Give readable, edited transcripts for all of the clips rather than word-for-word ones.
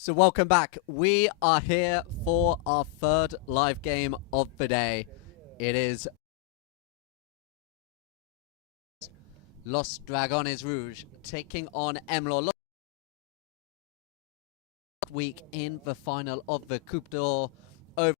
So welcome back. We are here for our third live game of the day. It is Los Dragones Rouge taking on Emlor last week in the final of the Coupe d'Or over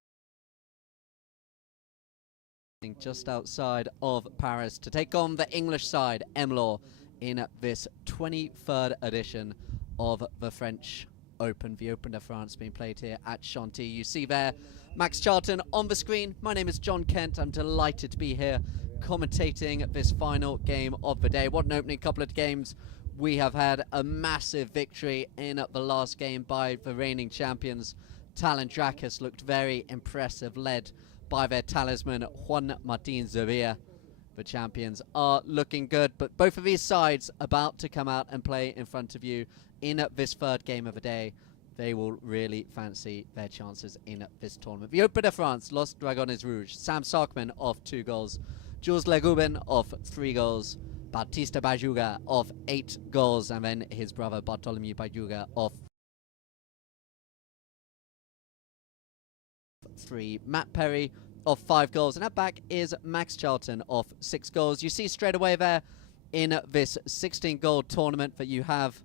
just outside of Paris to take on the English side, Emlor, in this 23rd edition of the French Open, the Open de France being played here at Chantilly. You see there Max Charlton on the screen. My name is John Kent. I'm delighted to be here commentating this final game of the day. What an opening couple of games. We have had a massive victory in the last game by the reigning champions. Talon Dracus looked very impressive, led by their talisman Juan Martin Zavia. The champions are looking good, but both of these sides about to come out and play in front of you in this third game of the day. They will really fancy their chances in this tournament. The Open de France, Los Dragones Rouge. Sam Sarkman of 2 goals. Jules Legubin of 3 goals. Bautista Bajuga of 8 goals. And then his brother Bartholomew Bajuga of 3. Matt Perry of 5 goals. And at back is Max Charlton of 6 goals. You see straight away there in this 16-goal tournament that you have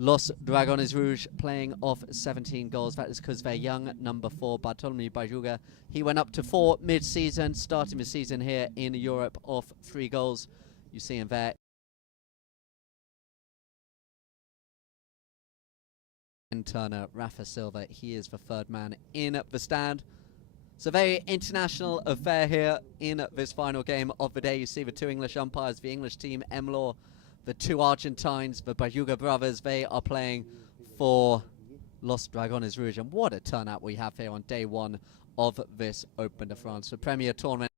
Los Dragones Rouge playing off 17 goals. That is because their young number 4, Bartholomew Bajuga, he went up to 4 mid-season, starting the season here in Europe off 3 goals. You see him there. And Turner, Rafa Silva, he is the 3rd man in the stand. So very international affair here in this final game of the day. You see the 2 English umpires, the English team, Emlor, the 2 Argentines, the Bajuga brothers. They are playing for Los Dragones Rouge. And what a turnout we have here on day 1 of this Open de France, the Premier Tournament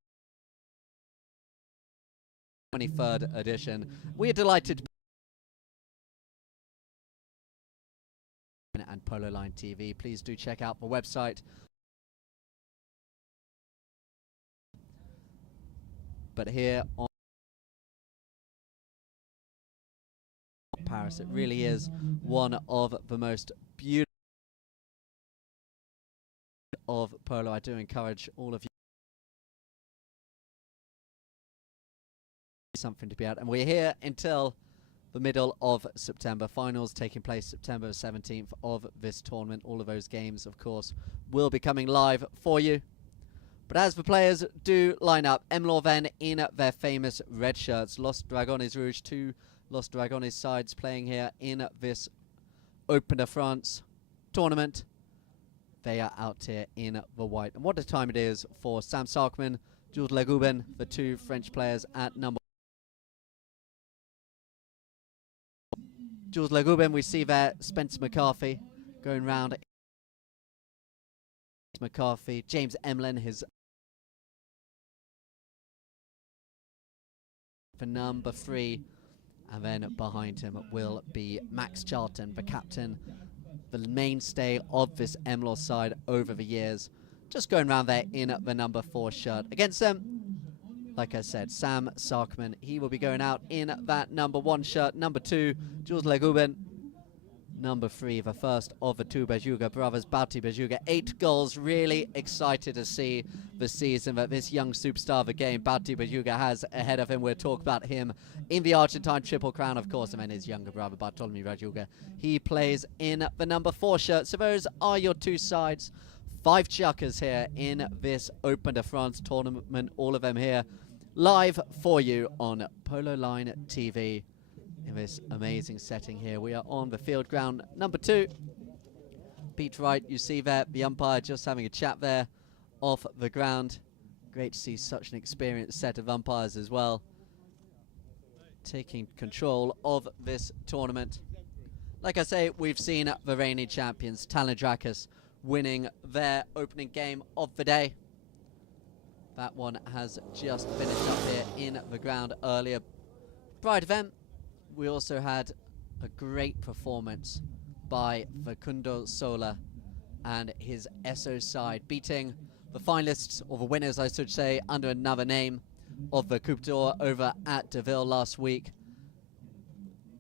23rd edition. We are delighted to be and Polo Line TV. Please do check out the website. But here on Paris, it really is one of the most beautiful of polo. I do encourage all of you something to be out, and we're here until the middle of September. Finals taking place September 17th of this tournament. All of those games, of course, will be coming live for you. But as the players do line up, Emlor then in their famous red shirts, Los Dragones Rouge, 2 Los Dragones sides playing here in this Open de France tournament. They are out here in the white. And what a time it is for Sam Sarkman, Jules Legubin, the 2 French players at number 1. Jules Legubin, we see there Spencer McCarthy going round. McCarthy, James Emlin, his for number 3. And then behind him will be Max Charlton, the captain, the mainstay of this Emlor side over the years. Just going around there in the number 4 shirt. Against them, like I said, Sam Sarkman, he will be going out in that number 1 shirt. Number 2, Jules Legubin. Number 3, the first of the 2 Bajuga brothers, Bauti Bajuga. 8 goals. Really excited to see the season that this young superstar of the game, Bauti Bajuga, has ahead of him. We'll talk about him in the Argentine Triple Crown, of course, and then his younger brother, Bartholomew Bajuga. He plays in the number 4 shirt. So those are your 2 sides. 5 chuckers here in this Open de France tournament. All of them here live for you on Polo Line TV. In this amazing setting here, we are on the field ground number 2. Pete Wright, you see there, the umpire just having a chat there off the ground. Great to see such an experienced set of umpires as well, taking control of this tournament. Like I say, we've seen the reigning champions, Talon Dracus, winning their opening game of the day. That one has just finished up here in the ground earlier. Prior to them, we also had a great performance by Facundo Sola and his Esso side, beating the finalists, or the winners I should say, under another name, of the Coupe d'Or over at Deauville last week.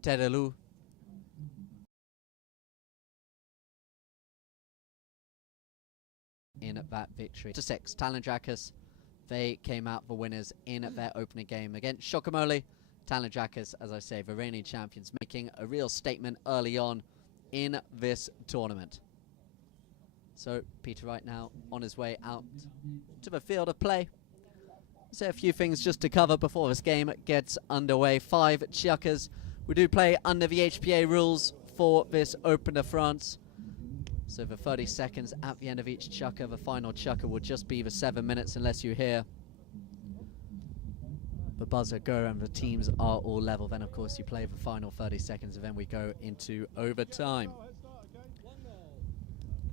Terelu in that victory. To 6, Talondrakas, they came out the winners in their opening game against Shokamole. Talondrakas, as I say, the reigning champions, making a real statement early on in this tournament. So Peter right now on his way out to the field of play. So a few things just to cover before this game gets underway. 5 chukkers. We do play under the HPA rules for this Open de France. So for 30 seconds at the end of each chukker, the final chukker will just be the 7 minutes unless you hear the buzzer go and the teams are all level. Then of course you play the final 30 seconds and then we go into overtime.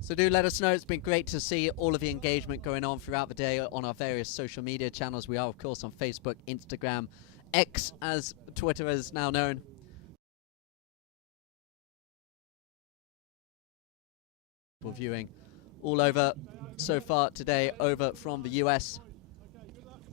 So do let us know. It's been great to see all of the engagement going on throughout the day on our various social media channels. We are of course on Facebook, Instagram, X as Twitter is now known. We're viewing all over so far today, over from the US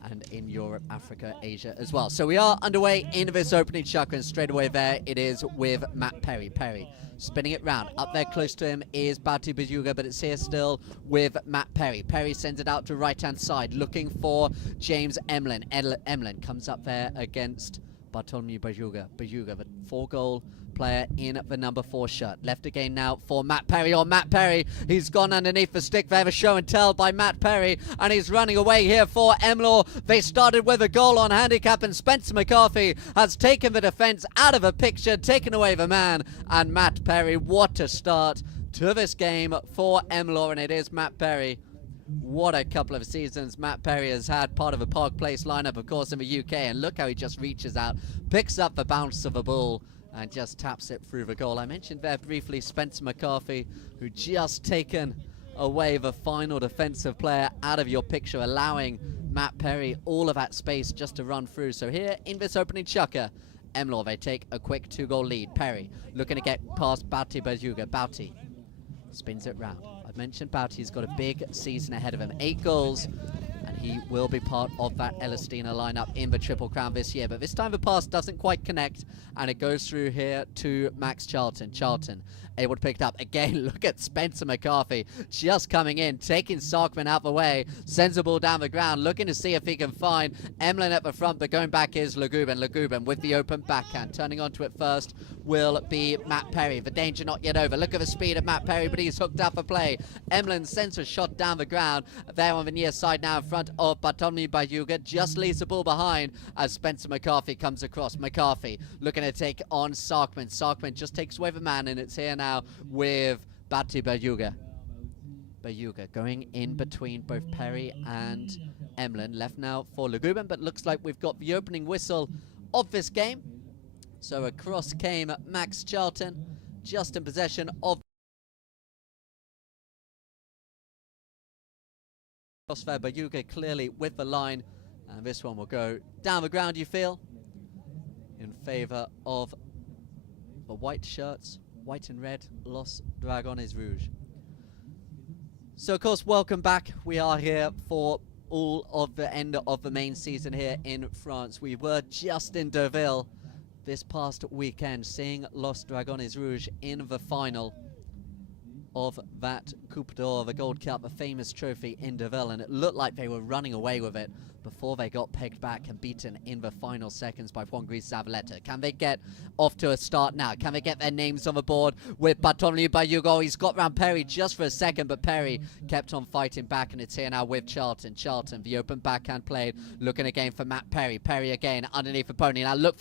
and in Europe, Africa, Asia as well. So we are underway in this opening chukker, and straight away there it is with Matt Perry. Perry spinning it round. Up there close to him is Bati Bajuga, but it's here still with Matt Perry. Perry sends it out to right-hand side, looking for James Emlin. Emlin comes up there against Bartholomew Bajuga. Bajuga, the 4-goal player in the number 4 shirt. Left again now for Matt Perry. Matt Perry, he's gone underneath the stick there. A show and tell by Matt Perry, and he's running away here for Emlor. They started with a goal on handicap, and Spencer McCarthy has taken the defence out of the picture, taken away the man, and Matt Perry, what a start to this game for Emlor, and it is Matt Perry. What a couple of seasons Matt Perry has had, part of a Park Place lineup, of course, in the UK, and look how he just reaches out, picks up the bounce of the ball, and just taps it through the goal. I mentioned there briefly Spencer McCarthy, who just taken away the final defensive player out of your picture, allowing Matt Perry all of that space just to run through. So here in this opening chukker, Emlor, they take a quick 2-goal lead. Perry looking to get past Bauti Bajuga. Bauti spins it round. I've mentioned Bauti's got a big season ahead of him. 8 goals. And he will be part of that Elestina lineup in the Triple Crown this year. But this time the pass doesn't quite connect, and it goes through here to Max Charlton. Charlton able to pick it up. Again, look at Spencer McCarthy just coming in, taking Sarkman out the way, sends the ball down the ground, looking to see if he can find Emlin at the front, but going back is Lagubin. Lagubin with the open backhand. Turning onto it first will be Matt Perry. The danger not yet over. Look at the speed of Matt Perry, but he's hooked up for play. Emlin sends a shot down the ground. There on the near side now in front of Bartholomew Bajuga. Just leaves the ball behind as Spencer McCarthy comes across. McCarthy looking to take on Sarkman. Sarkman just takes away the man, and it's here now with Bati Bajuga. Bajuga going in between both Perry and Emlin. Left now for Lagubin, but looks like we've got the opening whistle of this game. So across came Max Charlton, just in possession of crossfire. Bajuga clearly with the line, and this one will go down the ground, you feel, in favour of the white shirts, white and red, Los Dragones Rouge. So of course, welcome back. We are here for all of the end of the main season here in France. We were just in Deauville this past weekend, seeing Los Dragones Rouge in the final of that Coupe d'Or, the Gold Cup, a famous trophy in Deauville, and it looked like they were running away with it before they got pegged back and beaten in the final seconds by Juan Gris Zavaleta. Can they get off to a start now? Can they get their names on the board with Bartholomew Bajuga? He's got round Perry just for a second, but Perry kept on fighting back, and it's here now with Charlton. Charlton, the open backhand played, looking again for Matt Perry. Perry again underneath the pony. Now look,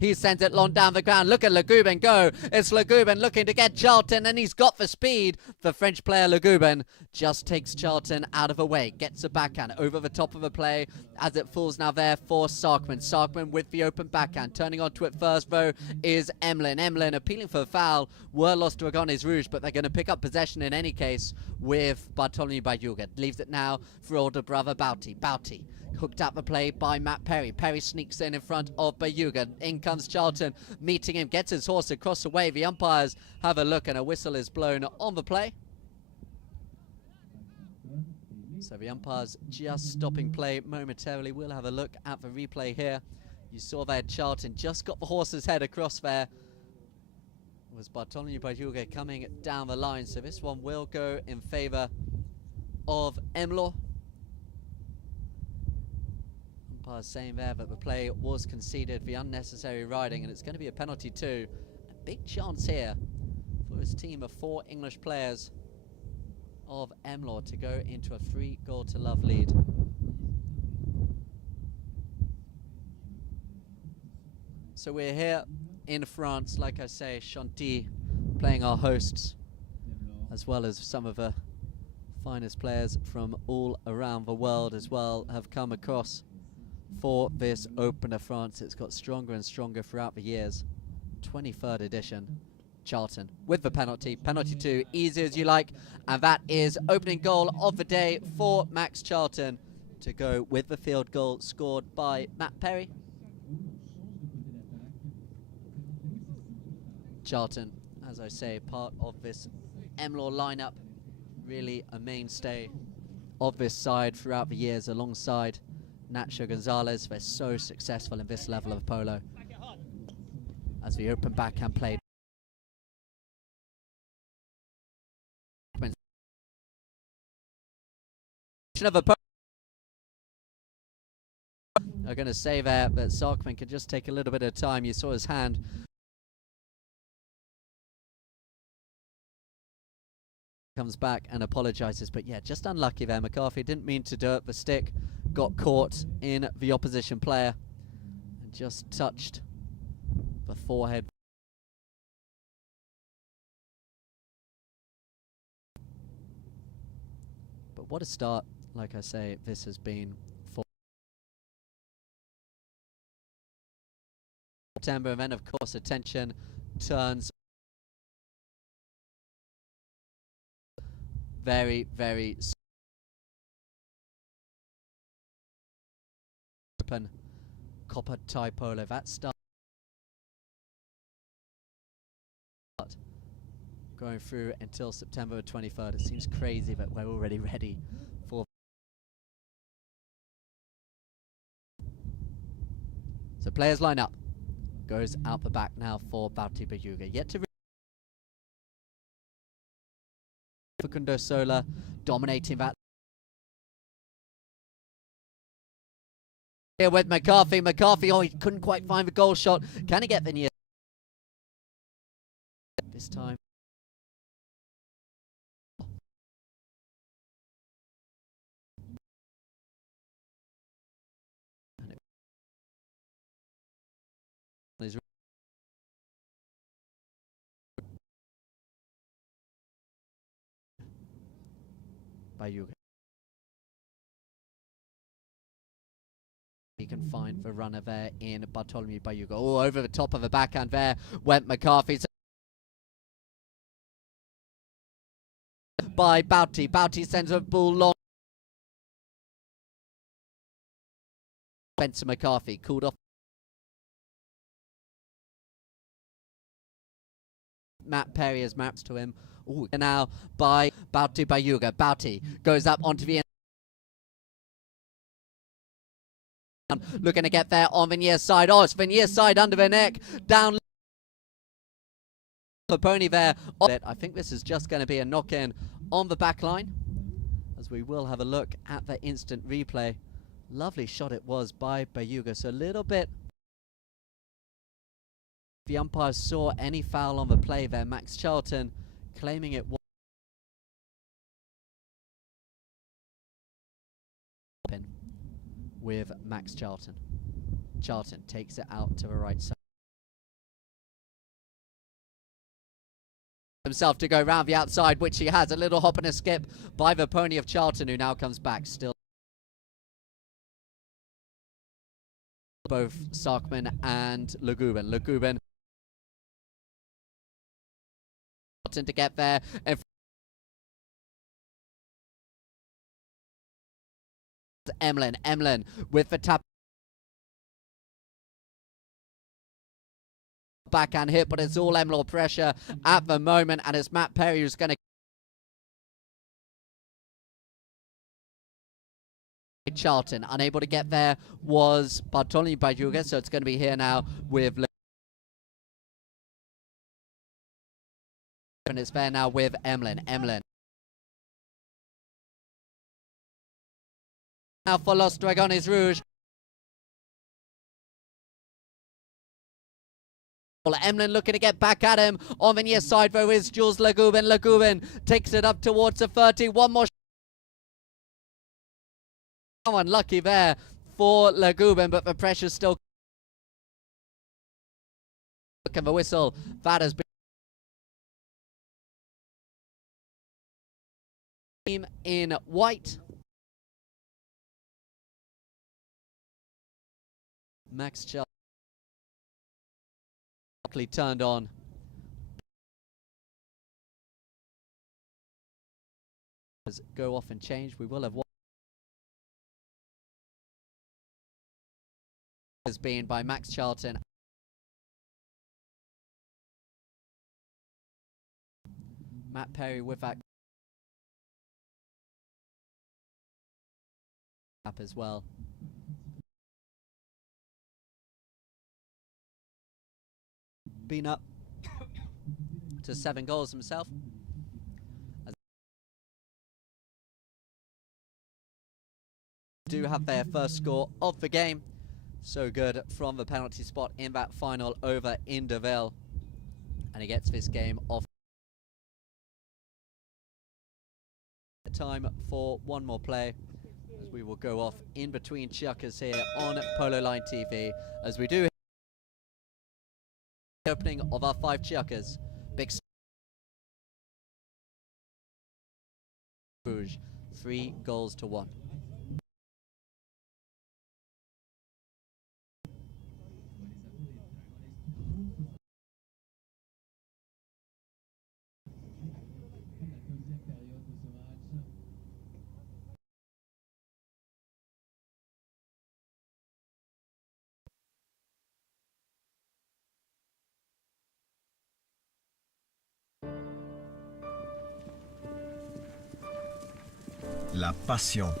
he sends it long down the ground. Look at Lagubin go. It's Lagubin looking to get Charlton, and he's got the speed. The French player Lagubin just takes Charlton out of the way. Gets a backhand over the top of the play as it falls now there for Sarkman. Sarkman with the open backhand. Turning onto it first, though, is Emlin. Emlin appealing for a foul. Were Los Dragones Rouge, but they're going to pick up possession in any case with Bartholomew Bajuga. Leaves it now for older brother Bauti. Bauti hooked up the play by Matt Perry. Perry sneaks in front of Bajuga. In comes Charlton, meeting him, gets his horse across the way. The umpires have a look, and a whistle is blown on the play. So the umpires just stopping play momentarily. We'll have a look at the replay here. You saw there Charlton just got the horse's head across there. was Bartolomeu Bayuga coming down the line, so this one will go in favour of Emlor. Umpire saying there that the play was conceded, the unnecessary riding, and it's going to be a penalty too. A big chance here for his team of 4 English players of Emlor to go into a 3-goal-to-love lead. So we're here in France, like I say, Chantilly, playing our hosts, as well as some of the finest players from all around the world as well have come across for this Open of France. It's got stronger and stronger throughout the years. 23rd edition. Charlton with the penalty. Penalty 2, easy as you like. And that is opening goal of the day for Max Charlton to go with the field goal scored by Matt Perry. Charlton, as I say, part of this Emlor lineup, really a mainstay of this side throughout the years alongside Nacho Gonzalez. They're so successful in this level of polo. As the open backhand play. I'm going to say there that Sarkman could just take a little bit of time. You saw his hand. Comes back and apologizes, but yeah, just unlucky there. McCarthy didn't mean to do it. The stick got caught in the opposition player and just touched the forehead. But what a start, like I say, this has been for September. And then, of course, attention turns very, very open copper tie polo. That start going through until September 23rd. It seems crazy that we're already ready for. So players line up. Goes out the back now for Bauti Bayuga. Yet to Facundo Sola dominating that. Here with McCarthy. McCarthy, oh, he couldn't quite find the goal shot. Can he get the near? This time. Bayuga. He can find the runner there in Bartolomeu Bayuga. Oh, over the top of the backhand there went McCarthy. By Bauti. Bauti sends a ball long. Spencer McCarthy called off. Matt Perry has maps to him. Ooh, now by Bauti Bayuga. Bauti goes up onto the end. Looking to get there on Venier's side. Oh, it's Venier's side under the neck. Down. The pony there. I think this is just going to be a knock-in on the back line, as we will have a look at the instant replay. Lovely shot it was by Bayuga. So a little bit. The umpires saw any foul on the play there. Max Charlton claiming it was with Max Charlton. Charlton takes it out to the right side. Himself to go round the outside, which he has. A little hop and a skip by the pony of Charlton, who now comes back still. Both Sarkman and Legubin. Legubin to get there. Emlin with the tap. Backhand hit, but it's all Emlor pressure at the moment, and it's Matt Perry who's going to. Charlton unable to get there was Bartolomeu Bayuga, so it's going to be here now with And it's there now with Emlin. Emlin. Now for Los Dragones Rouge. Emlin looking to get back at him. On the near side though is Jules Lagubin. Lagubin takes it up towards the 30. One more. Unlucky there for Lagubin, but the pressure's still. Look at the whistle. That has been. Team in white. Max Charlton turned on. Go off and change. We will have one. Has been by Max Charlton. Matt Perry with that up as well. Been up to 7 goals himself. Do have their first score of the game. So good from the penalty spot in that final over in Deauville. And he gets this game off. Time for one more play as we will go off in between chuckers here on Polo Line TV as we do the opening of our 5 chuckers. Big Rouge 3-1. La passion.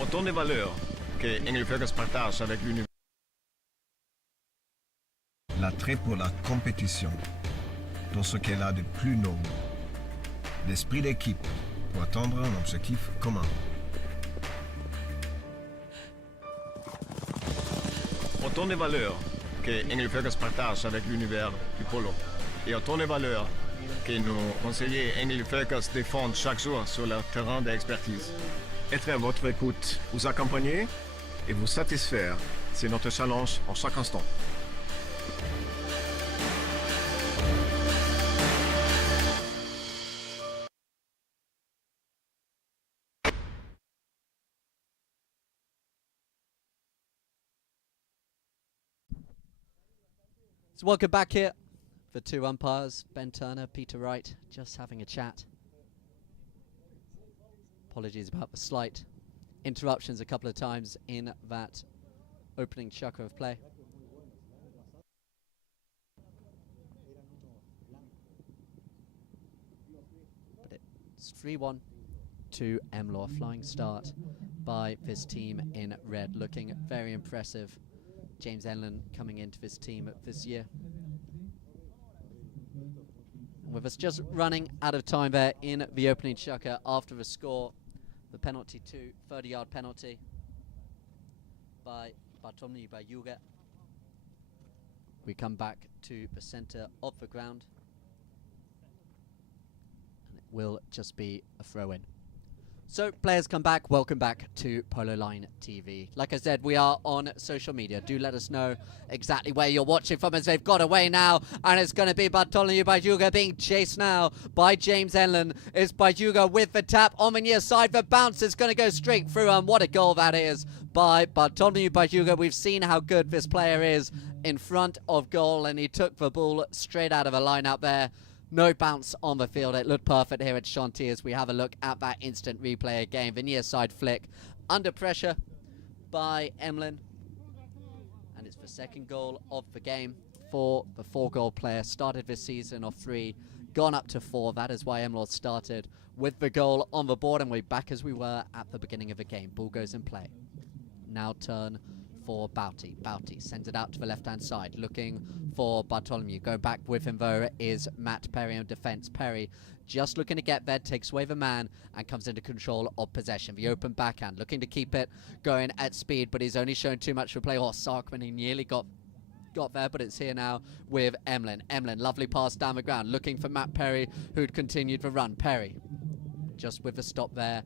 Autant des valeurs que Engelfers partage avec l'univers. L'attrait pour la compétition, dans ce qu'elle a de plus noble. L'esprit d'équipe pour atteindre un objectif commun. Autant de valeurs que Engelfers partage avec l'univers du polo. Et autant de valeurs que nos conseillers Engelfers défendent chaque jour sur leur terrain d'expertise. Être à votre écoute, vous accompagner et vous satisfaire, c'est notre challenge en chaque instant. So welcome back here for 2 umpires, Ben Turner, Peter Wright, just having a chat. Apologies about the slight interruptions a couple of times in that opening chukker of play. But it's 3-1 to Emlor. Flying start by this team in red, looking very impressive. James Enlin coming into this team this year. With us just running out of time there in the opening chukker after the score, the penalty to 30-yard penalty by Bartolomeu Bayuga. We come back to the center of the ground and it will just be a throw-in. So players come back, welcome back to Polo Line TV. Like I said, we are on social media. Do let us know exactly where you're watching from as they've got away now. And it's going to be Bartolomeu Bayuga being chased now by James Enlin. It's Bayuga with the tap on the near side. The bounce is going to go straight through and what a goal that is by Bartolomeu Bayuga. We've seen how good this player is in front of goal and he took the ball straight out of a line out there. No bounce on the field. It looked perfect here at Chantilly as we have a look at that instant replay again. The near side flick under pressure by Emlin. And it's the second goal of the game. for the 4-goal player. Started this season off 3, gone up to 4. That is why Emlor started with the goal on the board, and we're back as we were at the beginning of the game. Ball goes in play. Now turn for Bouty. Bouty sends it out to the left-hand side, looking for Bartholomew. Going back with him, though, is Matt Perry on defence. Perry just looking to get there, takes away the man, and comes into control of possession. The open backhand, looking to keep it going at speed, but he's only shown too much for play. Oh, Sarkman, he nearly got there, but it's here now with Emlin. Emlin, lovely pass down the ground, looking for Matt Perry, who'd continued the run. Perry, just with the stop there,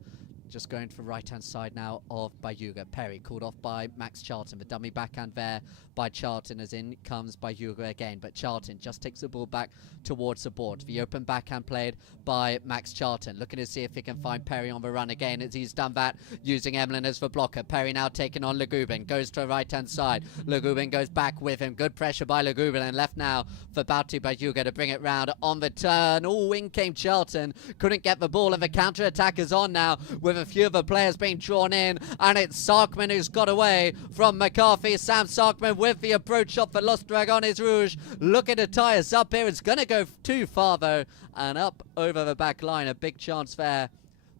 just going to the right-hand side now of Bayuga. Perry called off by Max Charlton. The dummy backhand there by Charlton, as in comes Bayuga again. But Charlton just takes the ball back towards the board. The open backhand played by Max Charlton, looking to see if he can find Perry on the run again, as he's done that using Emlyn as the blocker. Perry now taking on Legubin, goes to the right-hand side. Legubin goes back with him. Good pressure by Legubin, and left now for Bouty Bayuga to bring it round on the turn. Oh, in came Charlton. Couldn't get the ball, and the counter-attack is on now with a few of the players being drawn in, and it's Sarkman who's got away from McCarthy. Sam Sarkman with the approach shot for Los Dragones Rouge, looking to tie us up here. It's going to go too far though, and up over the back line. A big chance there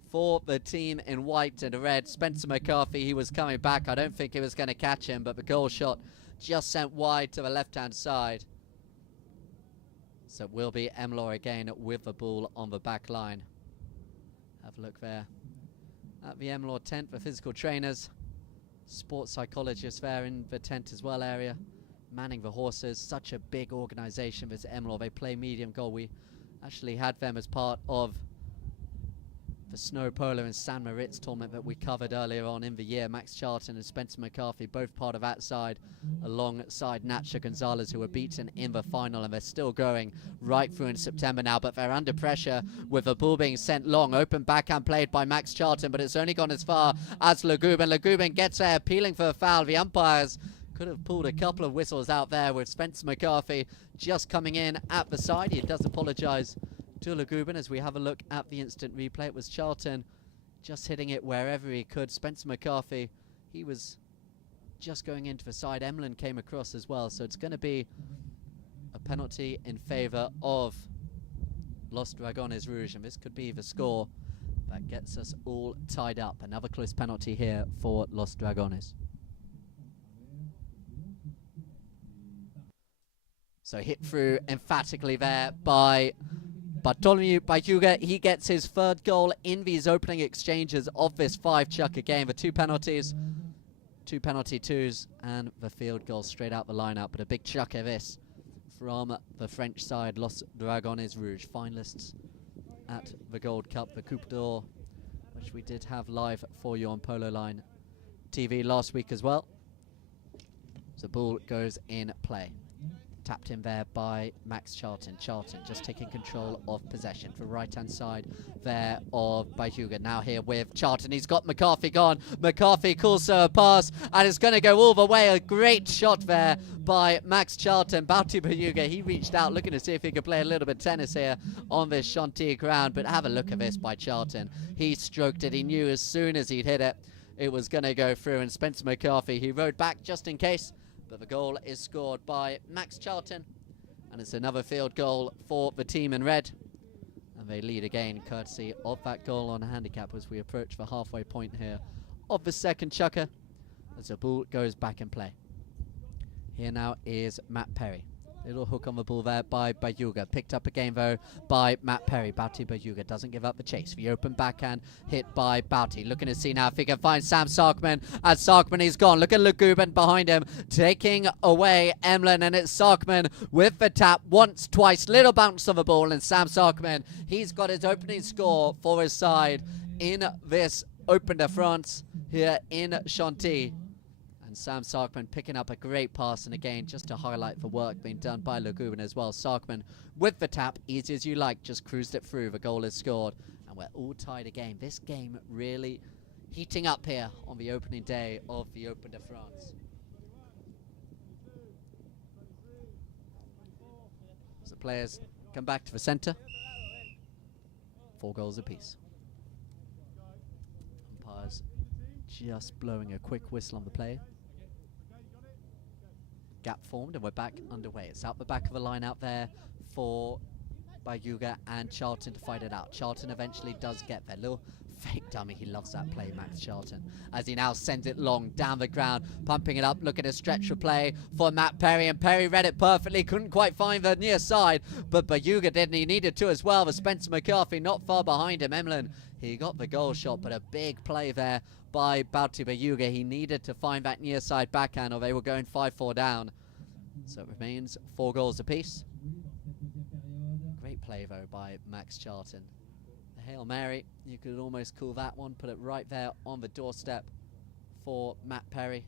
for the team in white and red. Spencer McCarthy, he was coming back. I don't think he was going to catch him, but the goal shot just sent wide to the left-hand side. So it will be Emlor again with the ball on the back line. Have a look there at the Emlor tent, the physical trainers, sports psychologists there in the tent as well area, manning the horses. Such a big organisation, this Emlor. They play medium goal. We actually had them as part of the snow polo and San Moritz tournament that we covered earlier on in the year. Max Charlton and Spencer McCarthy, both part of that side, alongside Nacho Gonzalez, who were beaten in the final, and they're still going right through in September now, but they're under pressure with the ball being sent long. Open backhand played by Max Charlton, but it's only gone as far as Legubin. Legubin gets there, appealing for a foul. The umpires could have pulled a couple of whistles out there, with Spencer McCarthy just coming in at the side. He does apologise to Legubin as we have a look at the instant replay. It was Charlton just hitting it wherever he could. Spencer McCarthy, he was just going into the side. Emlyn came across as well, so it's going to be a penalty in favour of Los Dragones Rouge, and this could be the score that gets us all tied up. Another close penalty here for Los Dragones. So hit through emphatically there by Bartholomew Bayuga. He gets his third goal in these opening exchanges of this 5-chucker game. The 2 penalties, 2 penalty twos, and the field goal straight out the line-out. But a big chucker this from the French side, Los Dragones Rouge, finalists at the Gold Cup, the Coupe d'Or, which we did have live for you on Polo Line TV last week as well. So the ball goes in play. Tapped in there by Max Charlton. Charlton just taking control of possession for right-hand side there of Bayuga. Now here with Charlton. He's got McCarthy gone. McCarthy calls a pass, and it's going to go all the way. A great shot there by Max Charlton. Bouty Bayuga, he reached out looking to see if he could play a little bit of tennis here on this Chantilly ground, but have a look at this by Charlton. He stroked it. He knew as soon as he'd hit it, it was going to go through, and Spencer McCarthy, he rode back just in case. But the goal is scored by Max Charlton, and it's another field goal for the team in red. And they lead again, courtesy of that goal on a handicap, as we approach the halfway point here of the second chucker, as the ball goes back in play. Here now is Matt Perry. Little hook on the ball there by Bayuga. Picked up again though by Matt Perry. Bouty Bayuga doesn't give up the chase. The open backhand hit by Bouty. Looking to see now if he can find Sam Sarkman. As Sarkman is gone. Look at Legubin behind him, taking away Emlyn, and it's Sarkman with the tap once, twice. Little bounce on the ball, and Sam Sarkman, he's got his opening score for his side in this Open de France here in Chantilly. And Sam Sarkman picking up a great pass, and again, just to highlight the work being done by Legubin as well. Sarkman with the tap, easy as you like, just cruised it through. The goal is scored, and we're all tied again. This game really heating up here on the opening day of the Open de France. So players come back to the centre. 4 goals apiece. Umpires just blowing a quick whistle on the play. gap formed, and we're back underway. It's out the back of the line out there for Bayuga and Charlton to fight it out. Charlton eventually does get there. Little fake dummy, he loves that play, Max Charlton, as he now sends it long down the ground, pumping it up, looking to stretch for play for Matt Perry, and Perry read it perfectly, couldn't quite find the near side, but Bayuga didn't, he needed to as well. The Spencer McCarthy not far behind him. Emlor, he got the goal shot, but a big play there by Bauti Bayuga. He needed to find that near side backhand, or they were going 5-4 down. So it remains 4 goals apiece. Great play though by Max Charlton. The Hail Mary, you could almost call that one, put it right there on the doorstep for Matt Perry,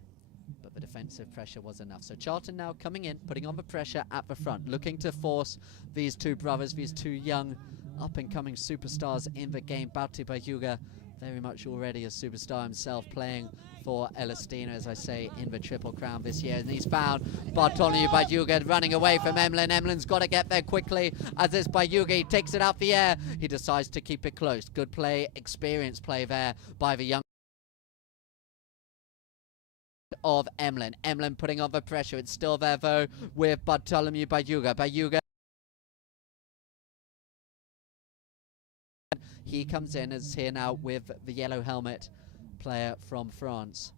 but the defensive pressure was enough. So Charlton now coming in, putting on the pressure at the front, looking to force these two brothers, these two young up-and-coming superstars in the game. Bauti Bayuga, very much already a superstar himself, playing for Elestina, as I say, in the Triple Crown this year. And he's found Bartolomeu Bayuga running away from Emlor. Emlor's got to get there quickly, as this Bayuga, he takes it out the air. He decides to keep it close. Good play, experienced play there by the young of Emlor. Emlor putting on the pressure. It's still there, though, with Bartolomeu Bayuga. Bayuga, he comes in as here now with the yellow helmet player from France.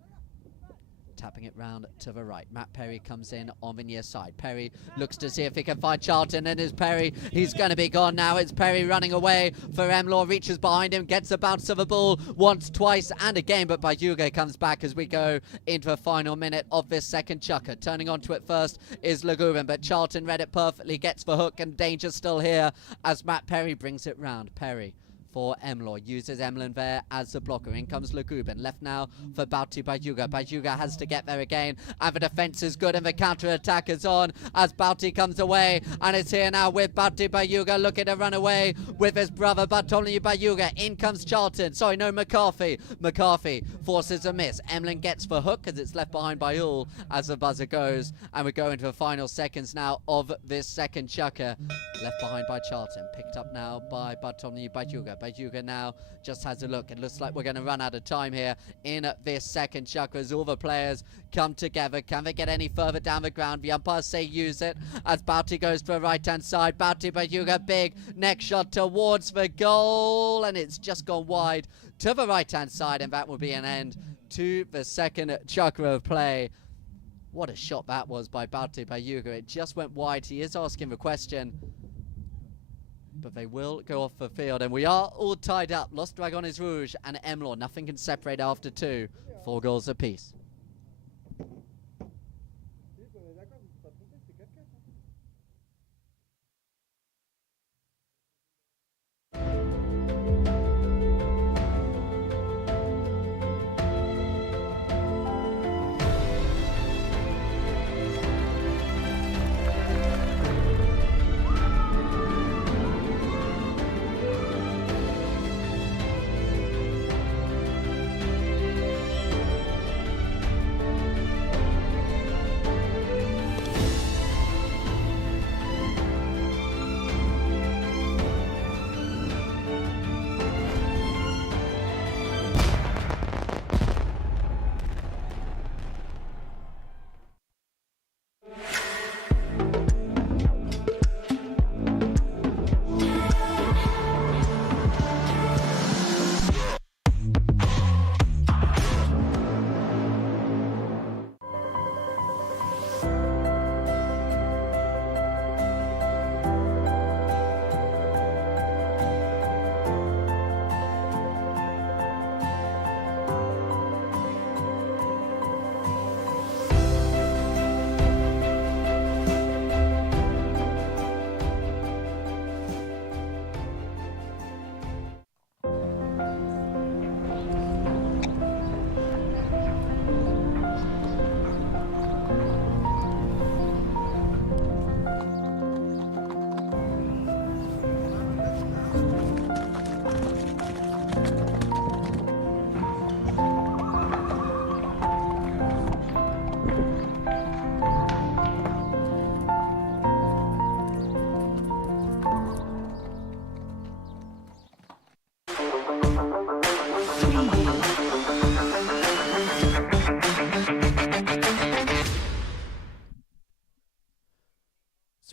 Tapping it round to the right. Matt Perry comes in on the near side. Perry looks to see if he can find Charlton, and it's Perry. He's going to be gone now. It's Perry running away for Emlor, reaches behind him, gets a bounce of the ball once, twice, and again, but Bayuga comes back as we go into the final minute of this second chukker. Turning onto it first is Lagubin, but Charlton read it perfectly, gets the hook, and danger still here as Matt Perry brings it round. Perry for Emlor, uses Emlor there as the blocker. In comes Lagubin, left now for Bauti Bayuga. Bayuga has to get there again, and the defense is good, and the counter-attack is on as Bauti comes away, and it's here now with Bauti Bayuga looking to run away with his brother Bartolomeu Bayuga. In comes Charlton, sorry, no, McCarthy. McCarthy forces a miss. Emlor gets the hook as it's left behind by all as the buzzer goes, and we go into the final seconds now of this second chukker. Left behind by Charlton, picked up now by Bartolomeu Bayuga. Bayuga now just has a look. It looks like we're going to run out of time here in this second chukker as all the players come together. Can they get any further down the ground? The umpires say use it as Bauti goes to the right-hand side. Bauti Bayuga, big neck shot towards the goal, and it's just gone wide to the right-hand side, and that will be an end to the second chukker of play. What a shot that was by Bauti Bayuga. It just went wide. He is asking the question, but they will go off the field, and we are all tied up. Los Dragones Rouge and Emlor, nothing can separate after 2. 4 goals apiece.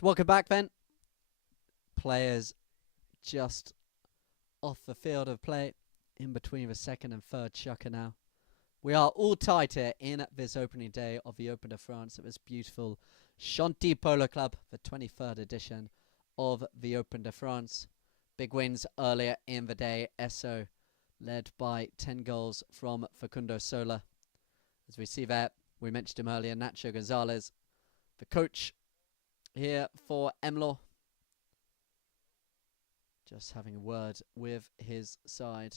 So welcome back then. Players just off the field of play, in between the second and third chukker now. We are all tied here in this opening day of the Open de France at this beautiful Chantilly Polo Club, the 23rd edition of the Open de France. Big wins earlier in the day. Esso led by 10 goals from Facundo Sola. As we see there, we mentioned him earlier, Nacho Gonzalez, the coach here for Emlor. Just having a word with his side.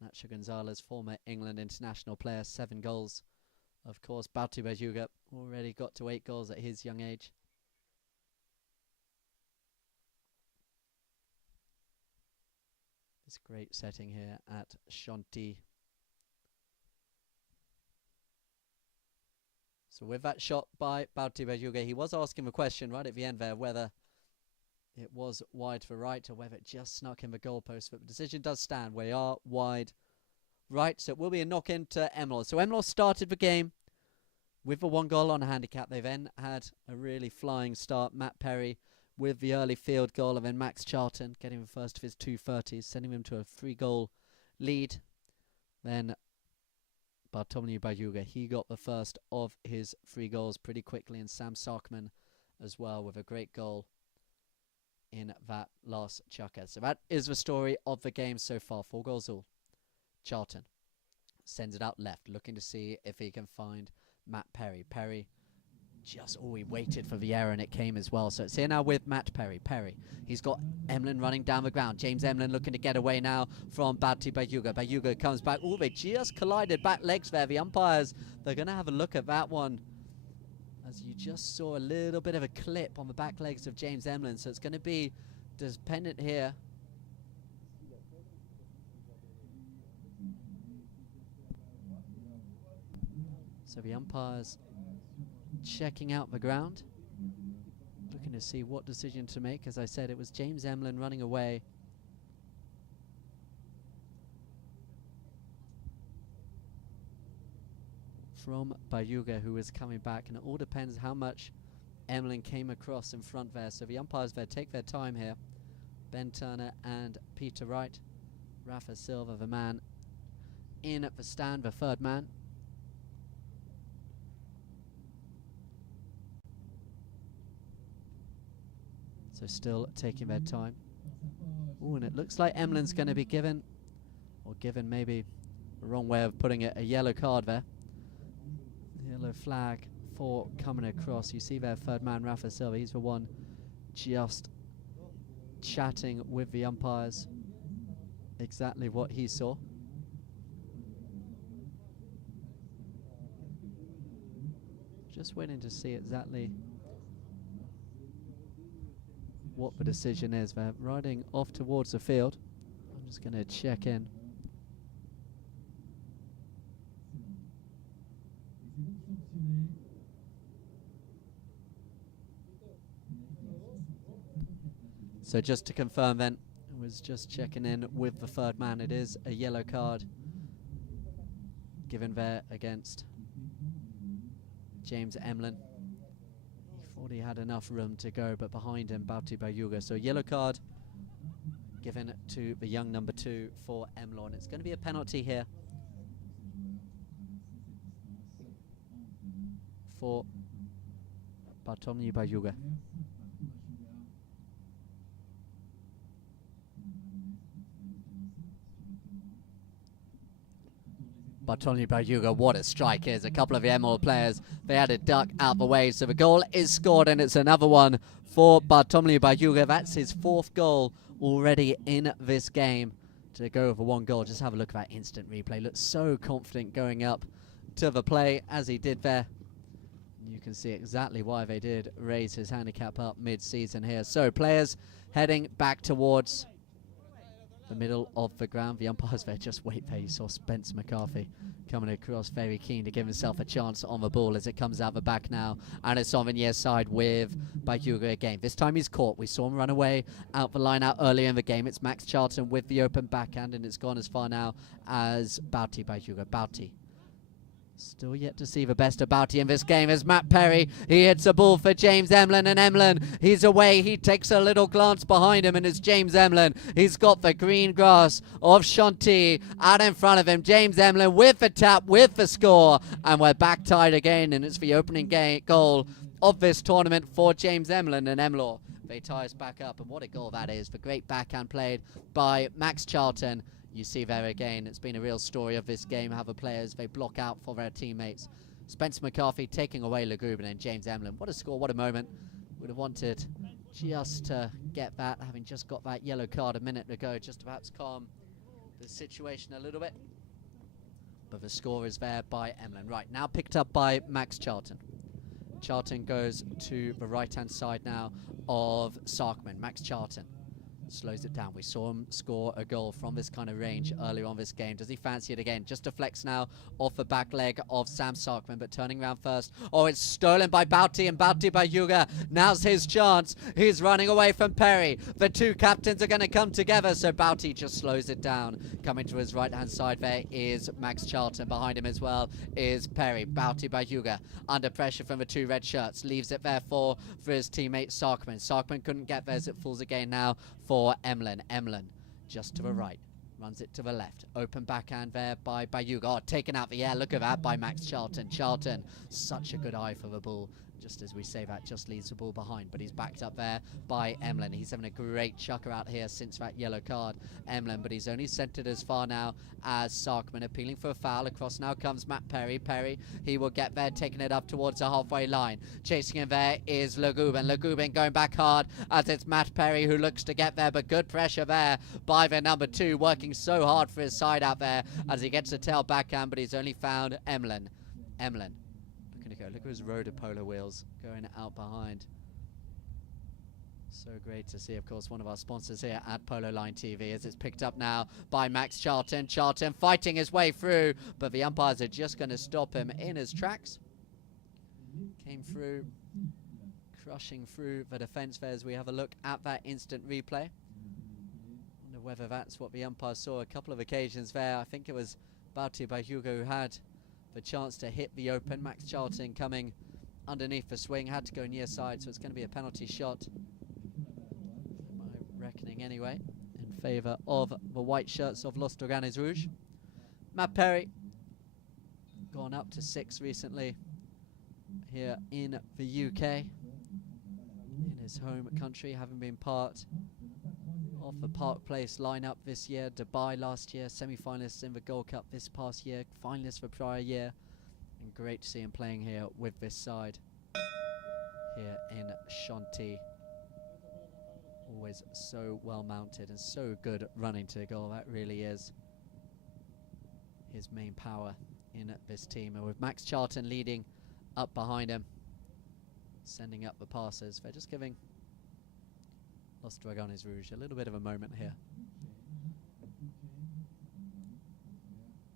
Nacho Gonzalez, former England international player, 7 goals. Of course, Bauti Bajuga already got to 8 goals at his young age. This great setting here at Chantilly. So with that shot by Bauti Bajuga, he was asking the question right at the end there whether it was wide for right or whether it just snuck in the goalpost. But the decision does stand. We are wide right, so it will be a knock-in to Emlor. So Emlor started the game with the 1 goal on a handicap. They then had a really flying start. Matt Perry with the early field goal, and then Max Charlton getting the first of his 230s, sending them to a 3-goal lead. Then Bartholomew Bajuga, he got the first of his 3 goals pretty quickly, and Sam Sarkman as well with a great goal in that last chukker. So that is the story of the game so far. 4 goals all. Charlton sends it out left, looking to see if he can find Matt Perry. Perry just, he waited for the error and it came as well. So it's here now with Matt Perry. Perry, he's got Emlin running down the ground. James Emlin looking to get away now from Bauti Bajuga. Bajuga comes back. Oh, they just collided back legs there. The umpires, they're going to have a look at that one. As you just saw a little bit of a clip on the back legs of James Emlin. So it's going to be dependent here. So the umpires checking out the ground, looking to see what decision to make. As I said, it was James Emlin running away. From Bajuga, who is coming back, and it all depends how much Emlin came across in front there. So the umpires there take their time here. Ben Turner and Peter Wright. Rafa Silva, the man in at the stand, the third man. So still taking their time. Oh, and it looks like Emlin's going to be given, or given maybe the wrong way of putting it, a yellow card there. Yellow flag for coming across. You see there, third man, Rafa Silva. He's the one just chatting with the umpires. Exactly what he saw. Just waiting to see exactly what the decision is. They're riding off towards the field. I'm just going to check in. So just to confirm then, I was just checking in with the third man. It is a yellow card given there against James Emlin. He thought he had enough room to go, but behind him, Bauti Bajuga. So yellow card given to the young number 2 for Emlor. And it's going to be a penalty here for Bartholomew Bajuga. Bartholomew Bajuga, what a strike is. A couple of the Emlor players, they had a duck out the way. So the goal is scored, and it's another one for Bartholomew Bajuga. That's his 4th goal already in this game to go over 1 goal. Just have a look at that instant replay. Looks so confident going up to the play as he did there. You can see exactly why they did raise his handicap up mid-season here. So players heading back towards the middle of the ground. The umpires there, just wait there. You saw Spence McCarthy coming across, very keen to give himself a chance on the ball as it comes out the back now. And it's on the near side with Bajuga again. This time he's caught. We saw him run away out the line out earlier in the game. It's Max Charlton with the open backhand, and it's gone as far now as Bauti Bajuga. Bauti Still yet to see the best about him in this game is Matt Perry. He hits a ball for James Emlon, and Emlon, he's away. He takes a little glance behind him, and it's James Emlon. He's got the green grass of Chantilly out in front of him. James Emlon with the tap, with the score, and we're back tied again, and it's the opening goal of this tournament for James Emlon and Emlor. They tie us back up, and what a goal that is. The great backhand played by Max Charlton. You see there again, it's been a real story of this game, how the players, they block out for their teammates. Spencer McCarthy taking away Legubin and James Emlon. What a score, what a moment. Would have wanted just to get that, having just got that yellow card a minute ago, just to perhaps calm the situation a little bit. But the score is there by Emlon. Right, now picked up by Max Charlton. Charlton goes to the right-hand side now of Sarkman. Max Charlton slows it down. We saw him score a goal from this kind of range earlier on this game. Does he fancy it again? Just deflects now off the back leg of Sam Sarkman, but turning around first. Oh, it's stolen by Bauti, and Bauti by Yuga. Now's his chance. He's running away from Perry. The two captains are going to come together, so Bauti just slows it down. Coming to his right-hand side there is Max Charlton. Behind him as well is Perry. Bauti by Yuga. Under pressure from the two red shirts. Leaves it there for his teammate Sarkman. Sarkman couldn't get there as it falls again now for Emlon. Emlon just to the right, runs it to the left. Open backhand there by Yuga. Oh, taken out the air. Look at that by Max Charlton. Charlton, such a good eye for the ball. Just as we say that, just leaves the ball behind, but he's backed up there by Emlon. He's having a great chucker out here since that yellow card, Emlon, but he's only centered as far now as Sarkman, appealing for a foul. Across now comes Matt Perry. Perry, he will get there, taking it up towards the halfway line. Chasing him there is Legubin. Legubin going back hard as it's Matt Perry who looks to get there, but good pressure there by the number 2, working so hard for his side out there as he gets a tail backhand, but he's only found Emlon. Emlon. Look at his rotor polo wheels going out behind. So great to see, of course, one of our sponsors here at Polo Line TV, as it's picked up now by Max Charlton. Charlton fighting his way through, but the umpires are just going to stop him in his tracks. Came through, crushing through the defence there as we have a look at that instant replay. Wonder whether that's what the umpires saw a couple of occasions there. I think it was Bauti by Hugo who had the chance to hit the open. Max Charlton coming underneath the swing, had to go near side, so it's going to be a penalty shot, my reckoning anyway, in favour of the white shirts of Los Dragones Rouge. Matt Perry, gone up to 6 recently here in the UK, in his home country, having been part of the Park Place lineup this year. Dubai last year, semi-finalists in the Gold Cup this past year, finalists for prior year, and great to see him playing here with this side here in Chantilly. Always so well mounted and so good running to goal. That really is his main power in this team, and with Max Charlton leading up behind him, sending up the passes. They're just giving Los Dragones Rouge a little bit of a moment here.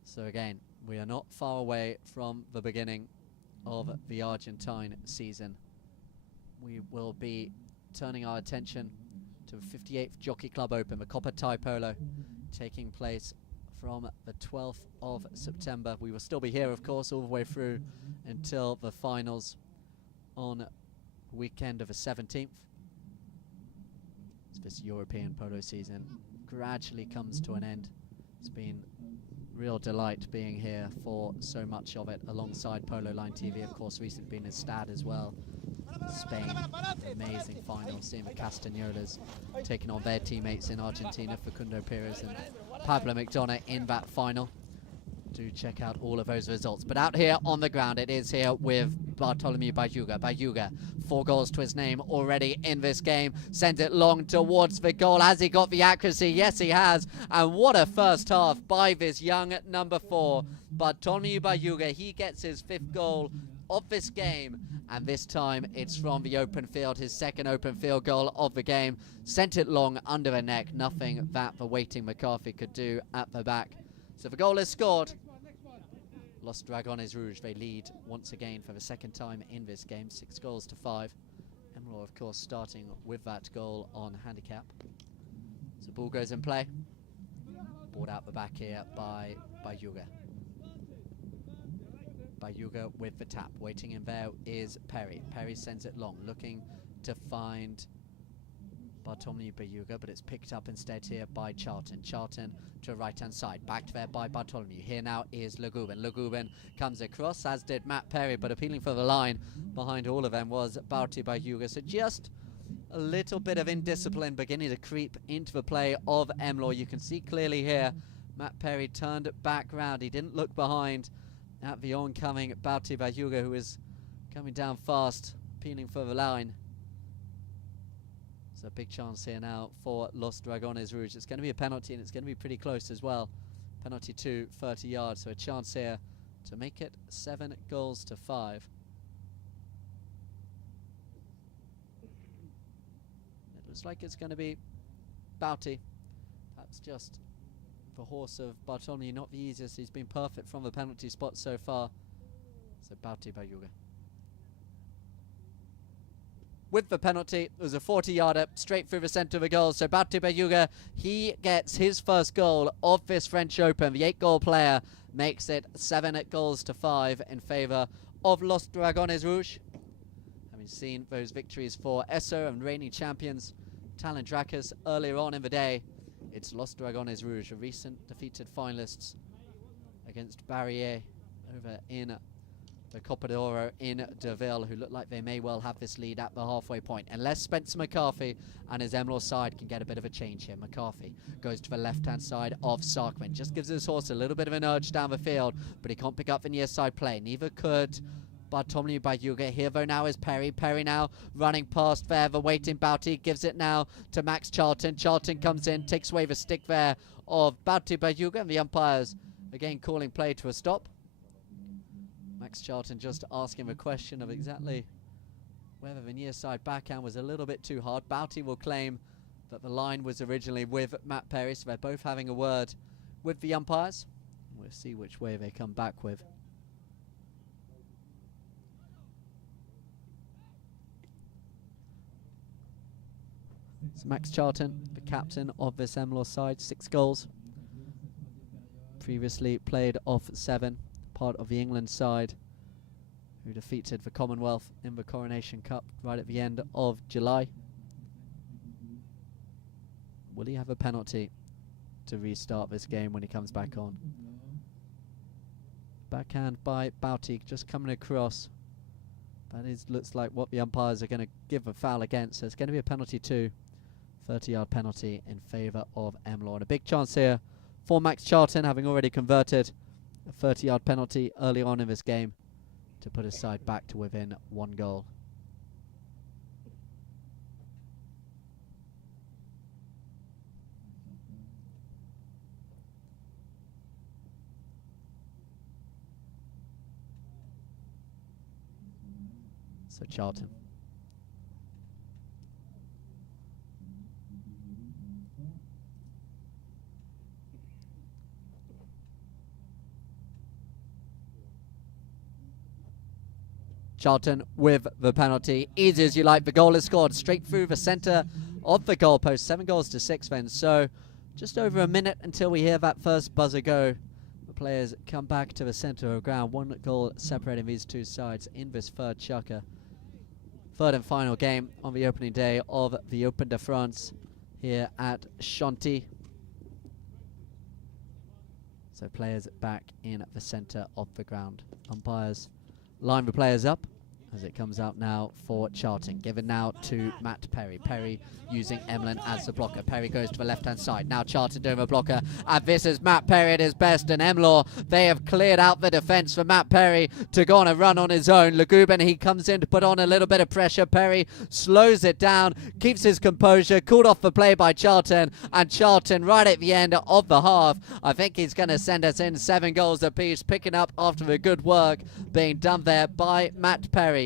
So again, we are not far away from the beginning of the Argentine season. We will be turning our attention to the 58th Jockey Club Open, the Copa Thai Polo, taking place from the 12th of September. We will still be here, of course, all the way through until the finals on the weekend of the 17th. This European polo season gradually comes to an end. It's been real delight being here for so much of it, alongside Polo Line TV, of course, recently been in Stad as well. Spain, amazing final, seeing the Castagnolas taking on their teammates in Argentina, Facundo Perez and Pablo McDonough in that final. Do check out all of those results. But out here on the ground, it is here with Bartolomeu Bayuga. Bayuga, 4 goals to his name already in this game. Sends it long towards the goal. Has he got the accuracy? Yes, he has. And what a first half by this young number 4. Bartolomeu Bayuga, he gets his 5th goal of this game. And this time it's from the open field, his 2nd open field goal of the game. Sent it long under the neck. Nothing that the waiting McCarthy could do at the back. So the goal is scored. Los Dragones Rouge, they lead once again for the 2nd time in this game, 6 goals to 5. Emlor, of course, starting with that goal on handicap. So ball goes in play. Brought out the back here by Yuga. Bayuga with the tap. Waiting in there is Perry. Perry sends it long, looking to find Bartholomew Bayuga, but it's picked up instead here by Charlton. Charlton to right-hand side. Backed there by Bartholomew. Here now is Legubin. Legubin comes across, as did Matt Perry, but appealing for the line behind all of them was Barty Bayuga. So just a little bit of indiscipline beginning to creep into the play of Emlor. You can see clearly here, Matt Perry turned back round. He didn't look behind at the oncoming Barty Bayuga, who is coming down fast, appealing for the line. So a big chance here now for Los Dragones Rouge. It's going to be a penalty, and it's going to be pretty close as well. Penalty to 30 yards, so a chance here to make it 7-5. It looks like it's going to be Bouty. Perhaps just the horse of Bartholomew, not the easiest. He's been perfect from the penalty spot so far. So Bouty Bayuga. With the penalty, it was a 40-yarder straight through the centre of the goal. So Bouty Bayuga, he gets his first goal of this French Open. The 8-goal player makes it 7-5 in favour of Los Dragones Rouge. Having seen those victories for Esso and reigning champions Talon Dracus earlier on in the day, it's Los Dragones Rouge, a recent defeated finalists against Barrier over in the Copa d'Oro in Deauville, who look like they may well have this lead at the halfway point. Unless Spencer McCarthy and his Emlor side can get a bit of a change here. McCarthy goes to the left-hand side of Sarkman. Just gives his horse a little bit of an urge down the field, but he can't pick up the near side play. Neither could Bartholomew Bayuga. Here though now is Perry. Perry now running past there. The waiting Bouty gives it now to Max Charlton. Charlton comes in, takes away the stick there of Bouty Bayuga, and the umpires again calling play to a stop. Max Charlton just asking the question of exactly whether the near side backhand was a little bit too hard. Bouty will claim that the line was originally with Matt Perry, so they're both having a word with the umpires. We'll see which way they come back with. So Max Charlton, the captain of this Emlor side, 6 goals. Previously played off 7, part of the England side, who defeated the Commonwealth in the Coronation Cup right at the end of July. Will he have a penalty to restart this game when he comes back on? Backhand by Bouty, just coming across. That looks like what the umpires are going to give a foul against, so it's going to be a penalty too. 30-yard penalty in favour of Emlor. And a big chance here for Max Charlton, having already converted a 30-yard penalty early on in this game, to put his side back to within 1 goal. So Charlton. Charlton with the penalty. Easy as you like. The goal is scored straight through the centre of the goalpost. 7-6 then. So just over a minute until we hear that first buzzer go. The players come back to the centre of the ground. 1 goal separating these two sides in this third chukker. Third and final game on the opening day of the Open de France here at Chantilly. So players back in the centre of the ground. Umpires line the players up as it comes out now for Charlton. Given now to Matt Perry. Perry using Emlyn as the blocker. Perry goes to the left-hand side. Now Charlton doing the blocker. And this is Matt Perry at his best. And Emlor, they have cleared out the defence for Matt Perry to go on a run on his own. Legubin, he comes in to put on a little bit of pressure. Perry slows it down, keeps his composure, called off the play by Charlton. And Charlton, right at the end of the half, I think he's going to send us in 7 goals apiece, picking up after the good work being done there by Matt Perry.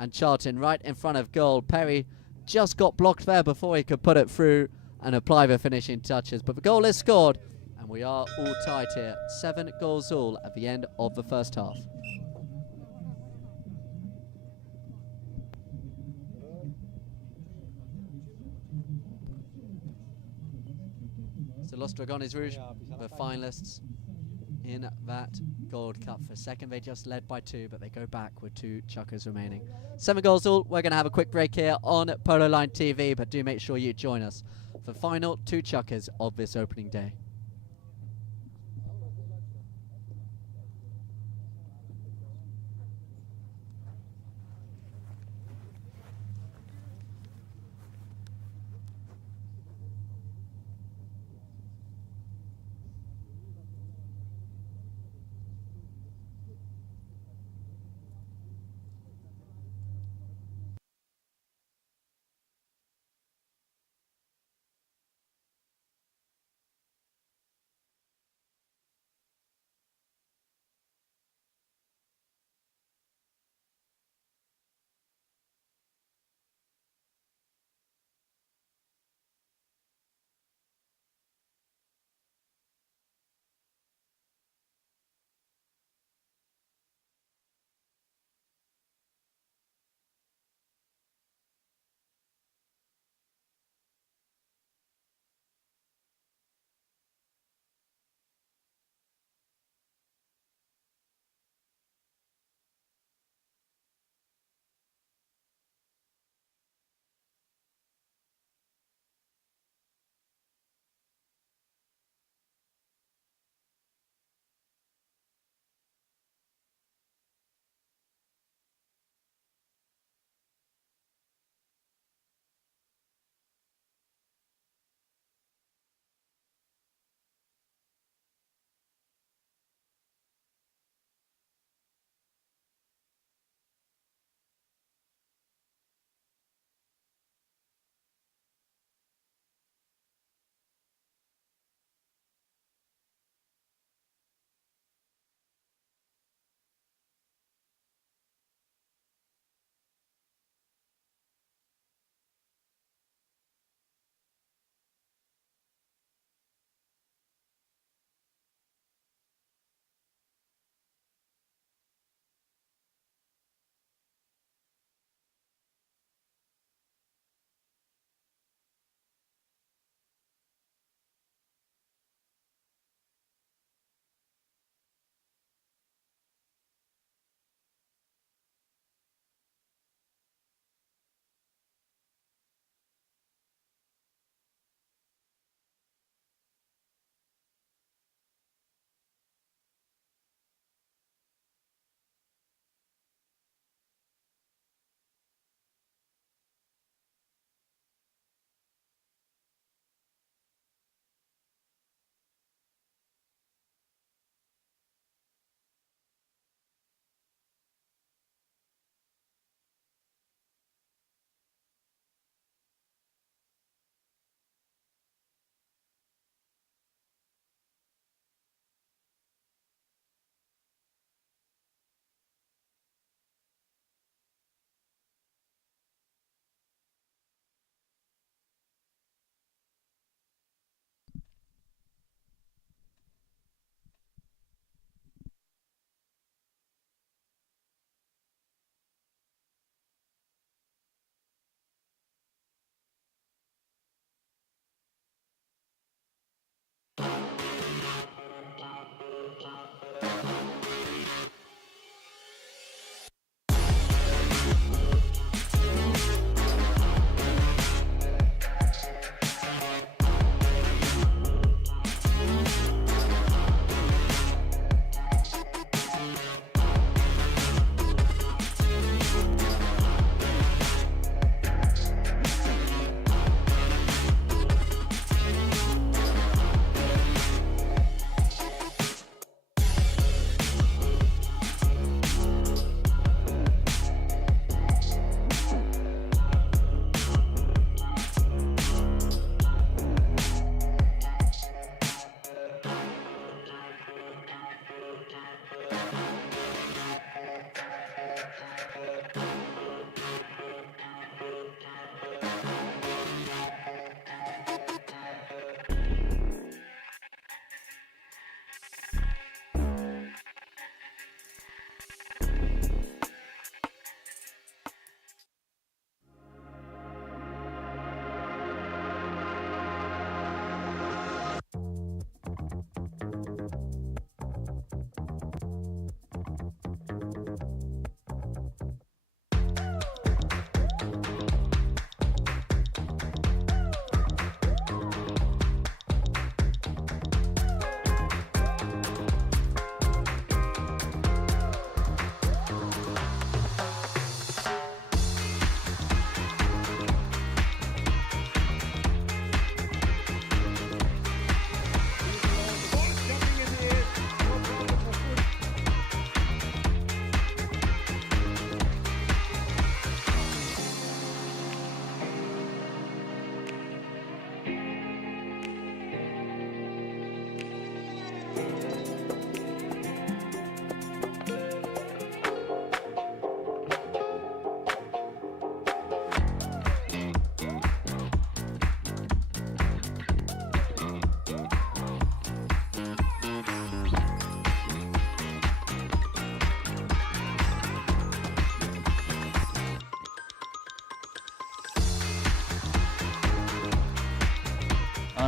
And Charlton right in front of goal. Perry just got blocked there before he could put it through and apply the finishing touches. But the goal is scored, and we are all tied here. 7 goals all at the end of the first half. So Los Dragones Rouge, the finalists in that Gold Cup. For a second, they just led by 2, but they go back with 2 chukkers remaining. 7 goals all. We're going to have a quick break here on Polo Line TV, but do make sure you join us for the final 2 chukkers of this opening day.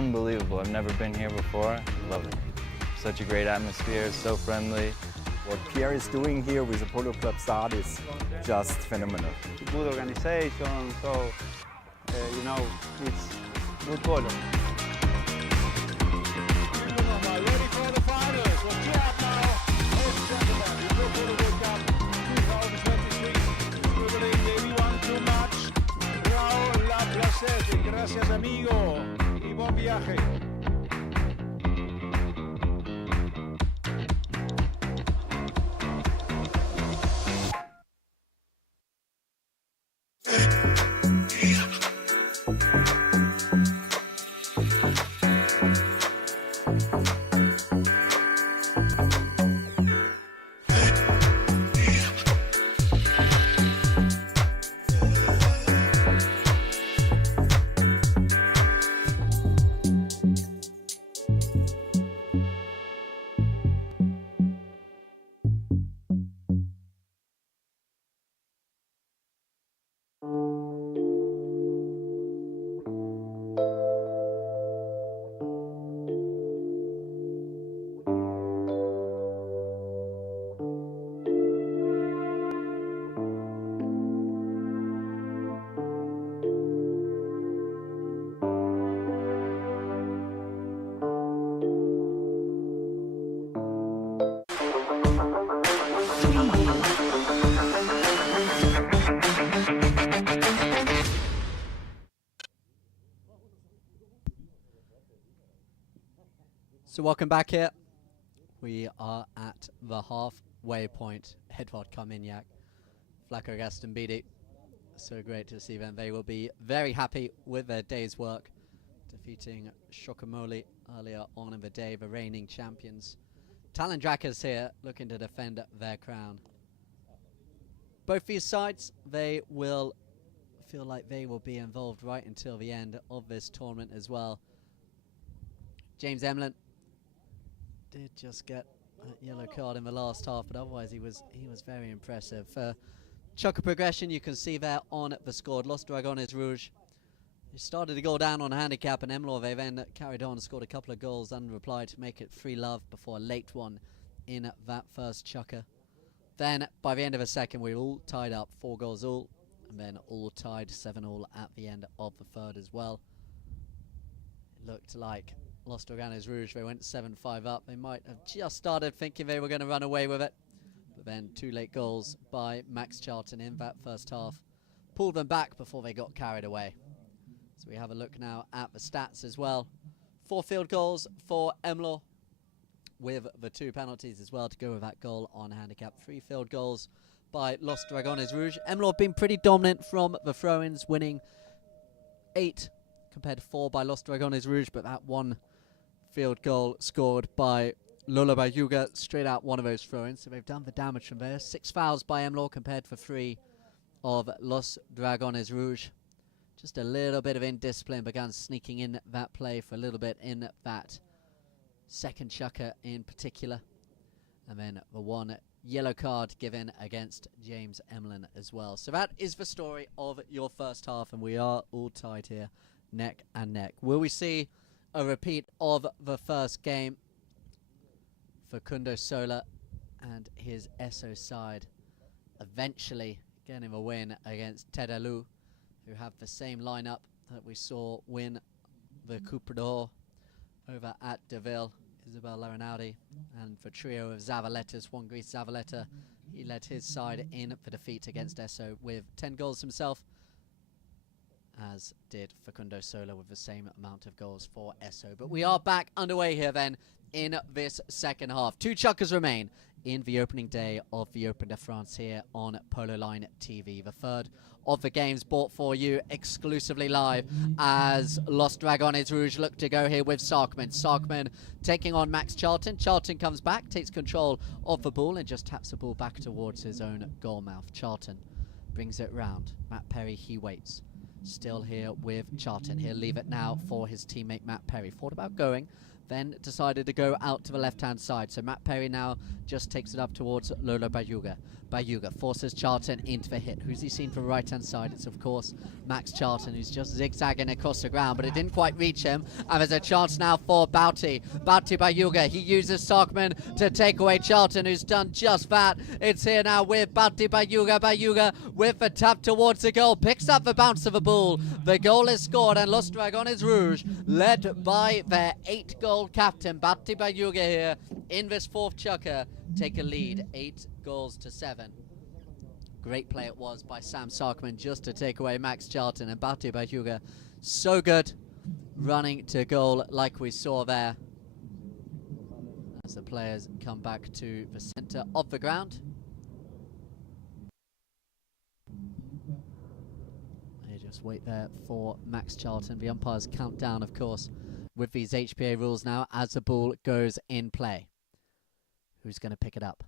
unbelievable. I've never been here before. Love it. Such a great atmosphere, so friendly. What Pierre is doing here with the Polo Club Start is just phenomenal. Good organization, so you know, it's good polo. Ready for the finals. We'll tee up now. Ladies and gentlemen, the Pro Polo World Cup 2023. Swiveling, maybe one too much. Raúl, la placer. Gracias, amigo. Y buen viaje. So welcome back here. We are at the halfway point. Edward Carmignac, Flaco Gastambide. So great to see them. They will be very happy with their day's work, defeating Shokomoli earlier on in the day, the reigning champions. Talon Drakkers here looking to defend their crown. Both these sides, they will feel like they will be involved right until the end of this tournament as well. James Emlor did just get a yellow card in the last half, but otherwise he was very impressive. Chucker progression, you can see there on the score. Los Dragones Rouge, they started to go down on a handicap, and Emlor, they then carried on and scored a couple of goals unreplied to make it 3-love before a late one in that first chucker. Then by the end of the second, we were all tied up, 4 goals all, and then all tied 7-all at the end of the third as well. It looked like Los Dragones Rouge, they went 7-5 up. They might have just started thinking they were going to run away with it, but then 2 late goals by Max Charlton in that first half pulled them back before they got carried away. So we have a look now at the stats as well. 4 field goals for Emlor, with the 2 penalties as well to go with that goal on handicap. 3 field goals by Los Dragones Rouge. Emlor been pretty dominant from the throw-ins, winning 8 compared to 4 by Los Dragones Rouge, but that 1 field goal scored by Lola Bayuga straight out one of those throw-ins, so they've done the damage from there. 6 fouls by Emlor compared to 3 of Los Dragones Rouge. Just a little bit of indiscipline began sneaking in that play for a little bit in that second chucker in particular, and then the 1 yellow card given against James Emlor as well. So that is the story of your first half, and we are all tied here, neck and neck. Will we see a repeat of the first game for Kundo Sola and his Esso side, eventually getting a win against Tedalu, who have the same lineup that we saw win the Coupe d'Or over at Deauville? Isabel Larinaudi, and the trio of Zavalettas, Juan Gris Zavaleta, he led his side in for defeat against Esso with 10 goals himself, as did Facundo Sola with the same amount of goals for Esso. But we are back underway here then in this second half. 2 chukkers remain in the opening day of the Open de France here on Polo Line TV. The third of the games brought for you exclusively live as Los Dragones Rouge look to go here with Sarkman. Sarkman taking on Max Charlton. Charlton comes back, takes control of the ball and just taps the ball back towards his own goal mouth. Charlton brings it round. Matt Perry, he waits. Still here with Charlton. He'll leave it now for his teammate Matt Perry. Thought about going then decided to go out to the left-hand side. So Matt Perry now just takes it up towards Lolo Bayuga. Bayuga forces Charlton into the hit. Who's he seen from the right-hand side? It's, of course, Max Charlton, who's just zigzagging across the ground, but it didn't quite reach him. And there's a chance now for Bouty. Bouty Bayuga. He uses Sarkman to take away Charlton, who's done just that. It's here now with Bouty Bayuga. Bayuga with the tap towards the goal. Picks up the bounce of the ball. The goal is scored, and Los Dragones Rouge, led by their 8-goal captain, Bouty Bayuga here, in this fourth chukker, take a lead, 8-7. Great play it was by Sam Sarkman just to take away Max Charlton, and Bouty Bayuga so good running to goal like we saw there as the players come back to the centre of the ground. They just wait there for Max Charlton. The umpires count down, of course, with these HPA rules now as the ball goes in play. Who's going to pick it up?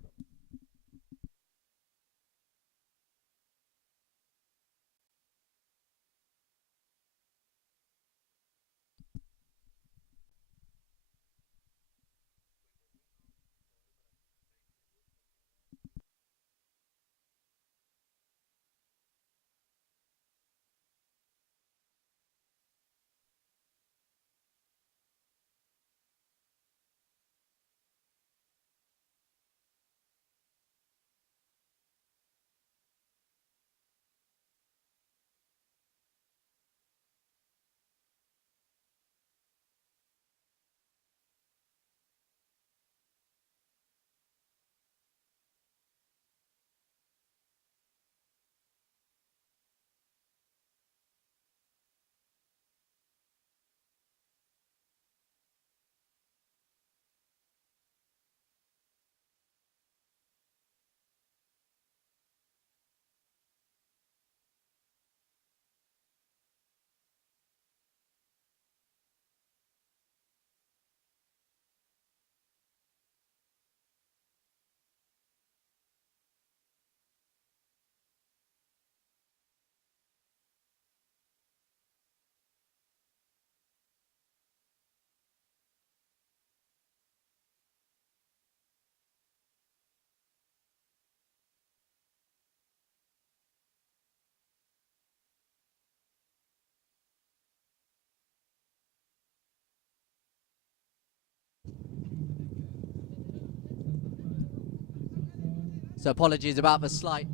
So apologies about the slight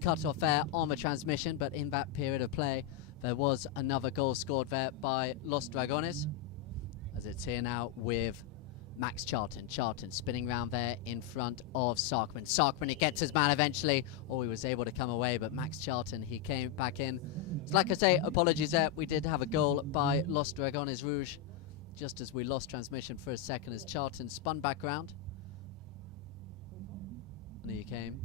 cut-off there on the transmission, but in that period of play, there was another goal scored there by Los Dragones, as it's here now with Max Charlton. Charlton spinning around there in front of Sarkman. Sarkman, he gets his man eventually. Oh, he was able to come away, but Max Charlton, he came back in. So like I say, apologies there. We did have a goal by Los Dragones Rouge, just as we lost transmission for a second as Charlton spun back round. And he came.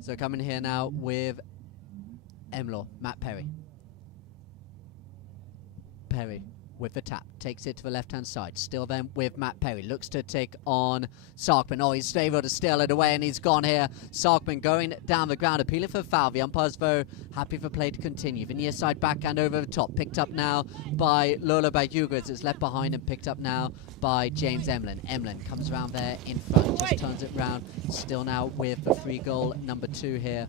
So coming here now with Emlor, Matt Perry. Perry with the tap, takes it to the left-hand side. Still then with Matt Perry, looks to take on Sarkman. Oh, he's able to steal it away, and he's gone here. Sarkman going down the ground, appealing for foul. The umpires, though, happy for play to continue. The near side backhand over the top, picked up now by Lola Bayuga, as it's left behind and picked up now by James Emlin. Emlin comes around there in front, just turns it round. Still now with the free goal number 2 here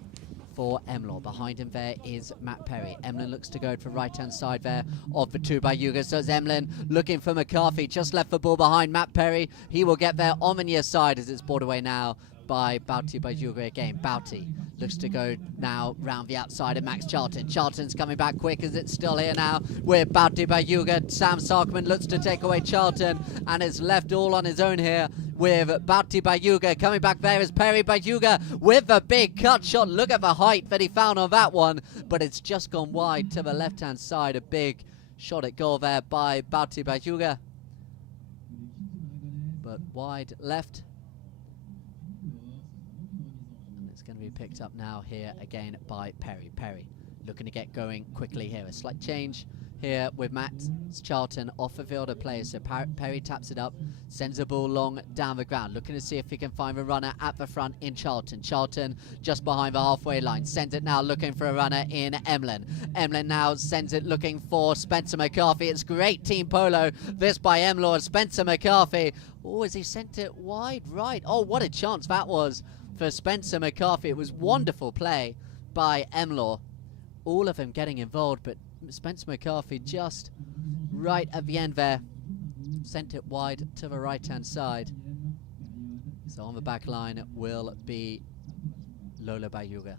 for Emlor. Behind him there is Matt Perry. Emlin looks to go for right-hand side there of the 2 by Yuga. So it's Emlin looking for McCarthy. Just left the ball behind Matt Perry. He will get there on the near side as it's brought away now by Bouty by Yuga again. Bouty looks to go now round the outside of Max Charlton. Charlton's coming back quick as it's still here now with Bouty by Yuga. Sam Sarkman looks to take away Charlton and is left all on his own here with Bouty Bayuga. Coming back there is Perry Bayuga with a big cut shot. Look at the height that he found on that one, but it's just gone wide to the left-hand side. A big shot at goal there by Bouty Bayuga, but wide left. And it's going to be picked up now here again by Perry. Perry looking to get going quickly here. A slight change here with Max Charlton off the field of play. So Perry taps it up, sends the ball long down the ground, looking to see if he can find a runner at the front in Charlton. Charlton just behind the halfway line, sends it now looking for a runner in Emlor. Emlor now sends it looking for Spencer McCarthy. It's great team polo, this by Emlor. Spencer McCarthy, oh, has he sent it wide right? Oh, what a chance that was for Spencer McCarthy. It was wonderful play by Emlor. All of them getting involved, but Spencer McCarthy just right at the end there sent it wide to the right hand side. So on the back line will be Lolo Bayuga.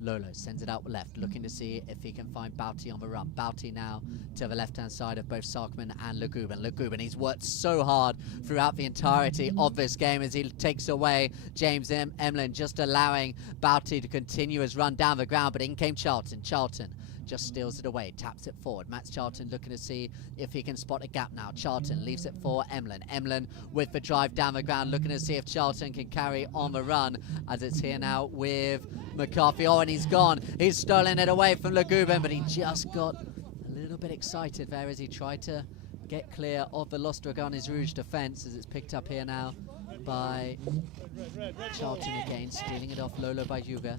Lolo sends it out left, looking to see if he can find Bouty on the run. Bouty now to the left hand side of both Sarkman and Legubin. Legubin, he's worked so hard throughout the entirety of this game as he takes away James Emlor, just allowing Bouty to continue his run down the ground, but in came Charlton. Charlton just steals it away, taps it forward. Max Charlton looking to see if he can spot a gap now. Charlton leaves it for Emlor. Emlor with the drive down the ground, looking to see if Charlton can carry on the run, as it's here now with McCarthy. Oh, and he's gone. He's stolen it away from Legubin, but he just got a little bit excited there as he tried to get clear of the Los Dragones Rouge defense, as it's picked up here now by Charlton again, stealing it off Lolo Bayuga.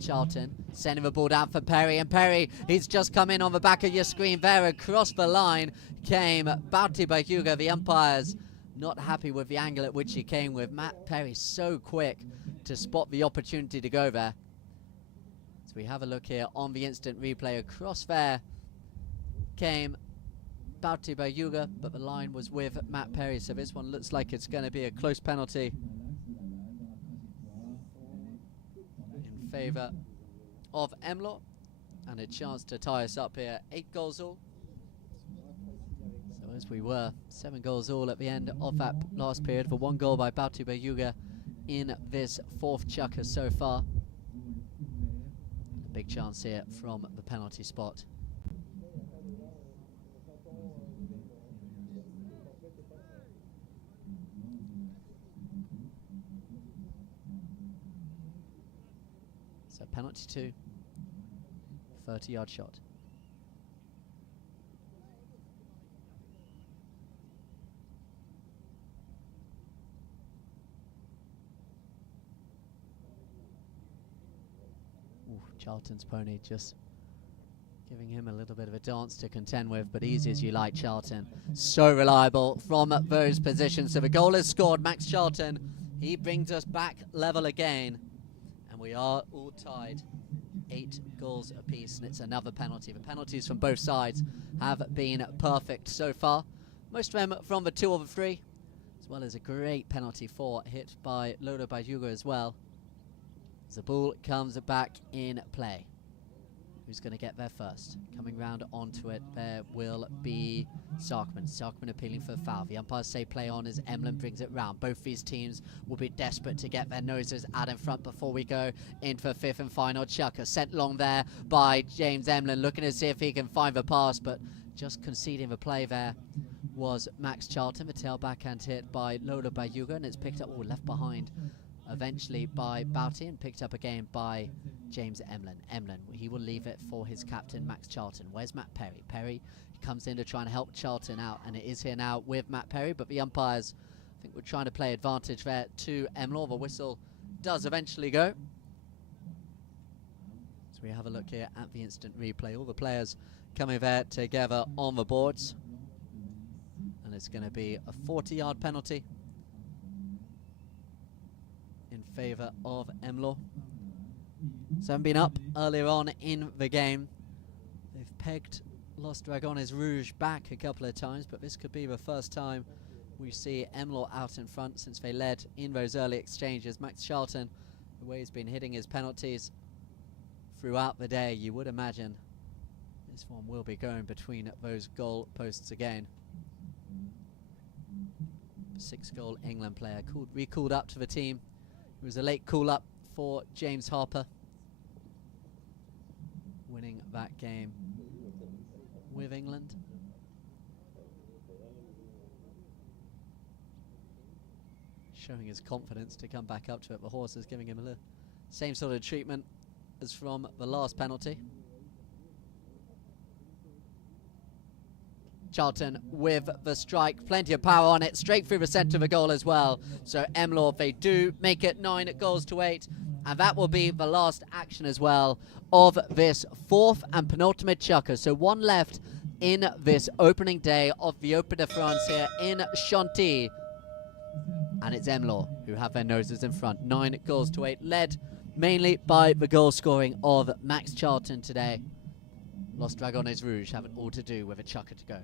Charlton sending the ball down for Perry, and Perry, he's just come in on the back of your screen there. Across the line came Bouty Bayuga. The umpires not happy with the angle at which he came with. Matt Perry so quick to spot the opportunity to go there. So we have a look here on the instant replay. Across there came Bouty Bayuga, but the line was with Matt Perry, so this one looks like it's going to be a close penalty in favour of Emlor, and a chance to tie us up here. 8 goals all. So as we were, 7 goals all at the end of that last period, for 1 goal by Bouty Bayuga in this 4th chukker so far. A big chance here from the penalty spot. So penalty 2, 30-yard shot. Ooh, Charlton's pony just giving him a little bit of a dance to contend with, but easy as you like, Charlton. So reliable from those positions. So the goal is scored. Max Charlton, he brings us back level again. And we are all tied, 8 goals apiece, and it's another penalty. The penalties from both sides have been perfect so far. Most of them from the 2 over 3, as well as a great penalty 4 hit by Lolo Bayuga as well. As the ball comes back in play. Who's going to get there first? Coming round onto it, there will be Sarkman. Sarkman appealing for a foul. The umpires say play on as Emlor brings it round. Both these teams will be desperate to get their noses out in front before we go into the 5th and final chukker. Sent long there by James Emlor, looking to see if he can find the pass, but just conceding the play there was Max Charlton. The tail backhand hit by Lolo Bayuga, and it's picked up, left behind eventually by Bouty, and picked up again by James Emlor. Emlor, he will leave it for his captain, Max Charlton. Where's Matt Perry? Perry comes in to try and help Charlton out, and it is here now with Matt Perry, but the umpires, I think, we're trying to play advantage there to Emlor. The whistle does eventually go. So we have a look here at the instant replay. All the players coming there together on the boards, and it's going to be a 40-yard penalty in favour of Emlor. So haven't been up earlier on in the game. They've pegged Los Dragones Rouge back a couple of times, but this could be the first time we see Emlor out in front since they led in those early exchanges. Max Charlton, the way he's been hitting his penalties throughout the day, you would imagine this one will be going between those goal posts again. 6-goal England player recalled up to the team. It was a late call-up for James Harper, winning that game with England. Showing his confidence to come back up to it. The horse is giving him a Same sort of treatment as from the last penalty. Charlton with the strike, plenty of power on it, straight through the centre of the goal as well. So Emlor, they do make it 9-8, and that will be the last action as well of this fourth and penultimate chukker. So one left in this opening day of the Open de France here in Chantilly. And it's Emlor who have their noses in front. 9-8, led mainly by the goal scoring of Max Charlton today. Los Dragones Rouge have it all to do with a chukker to go.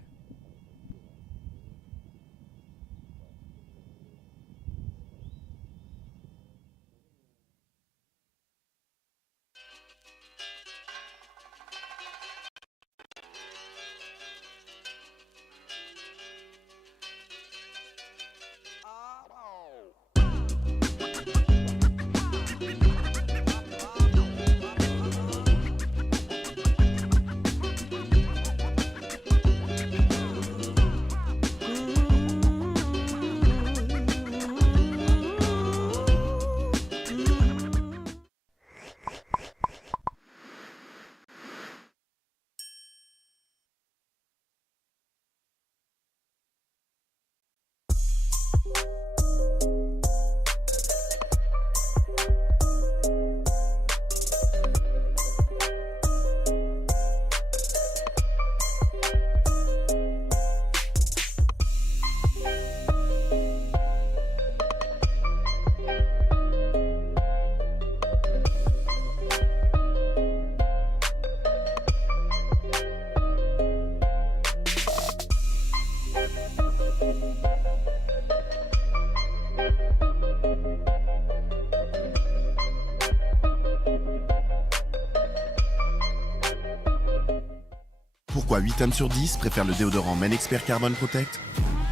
Pourquoi 8 hommes sur 10 préfèrent le déodorant Men Expert Carbon Protect?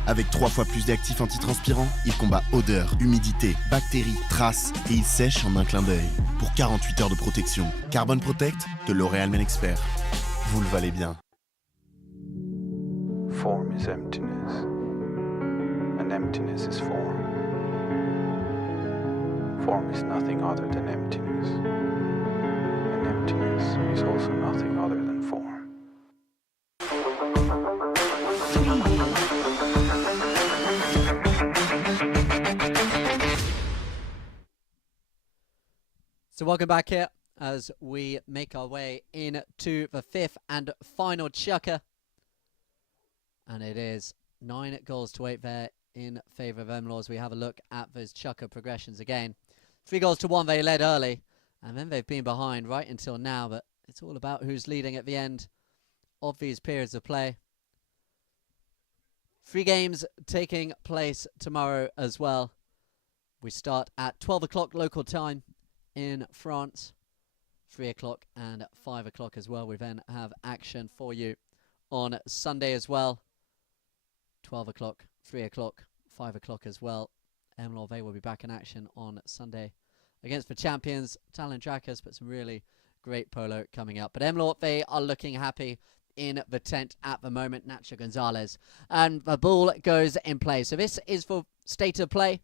Avec 3 fois plus d'actifs antitranspirants, il combat odeur, humidité, bactéries, traces et il sèche en un clin d'œil. Pour 48 heures de protection. Carbon Protect de L'Oréal Men Expert. Vous le valez bien. Form is emptiness, and emptiness is form. Form is nothing other than emptiness, and emptiness is also nothing other than form. So welcome back here as we make our way into the fifth and final chukker. And it is 9-8 there in favour of Emlor as we have a look at those chukker progressions again. 3-1, they led early, and then they've been behind right until now, but it's all about who's leading at the end of these periods of play. 3 games taking place tomorrow as well. We start at 12 o'clock local time in France, 3 o'clock and 5 o'clock as well. We then have action for you on Sunday as well. 12 o'clock, 3 o'clock, 5 o'clock as well. Emlor, they will be back in action on Sunday against the champions, Talon Trackers, but some really great polo coming up. But Emlor, they are looking happy in the tent at the moment. Nacho Gonzalez. And the ball goes in play. So this is for state of play.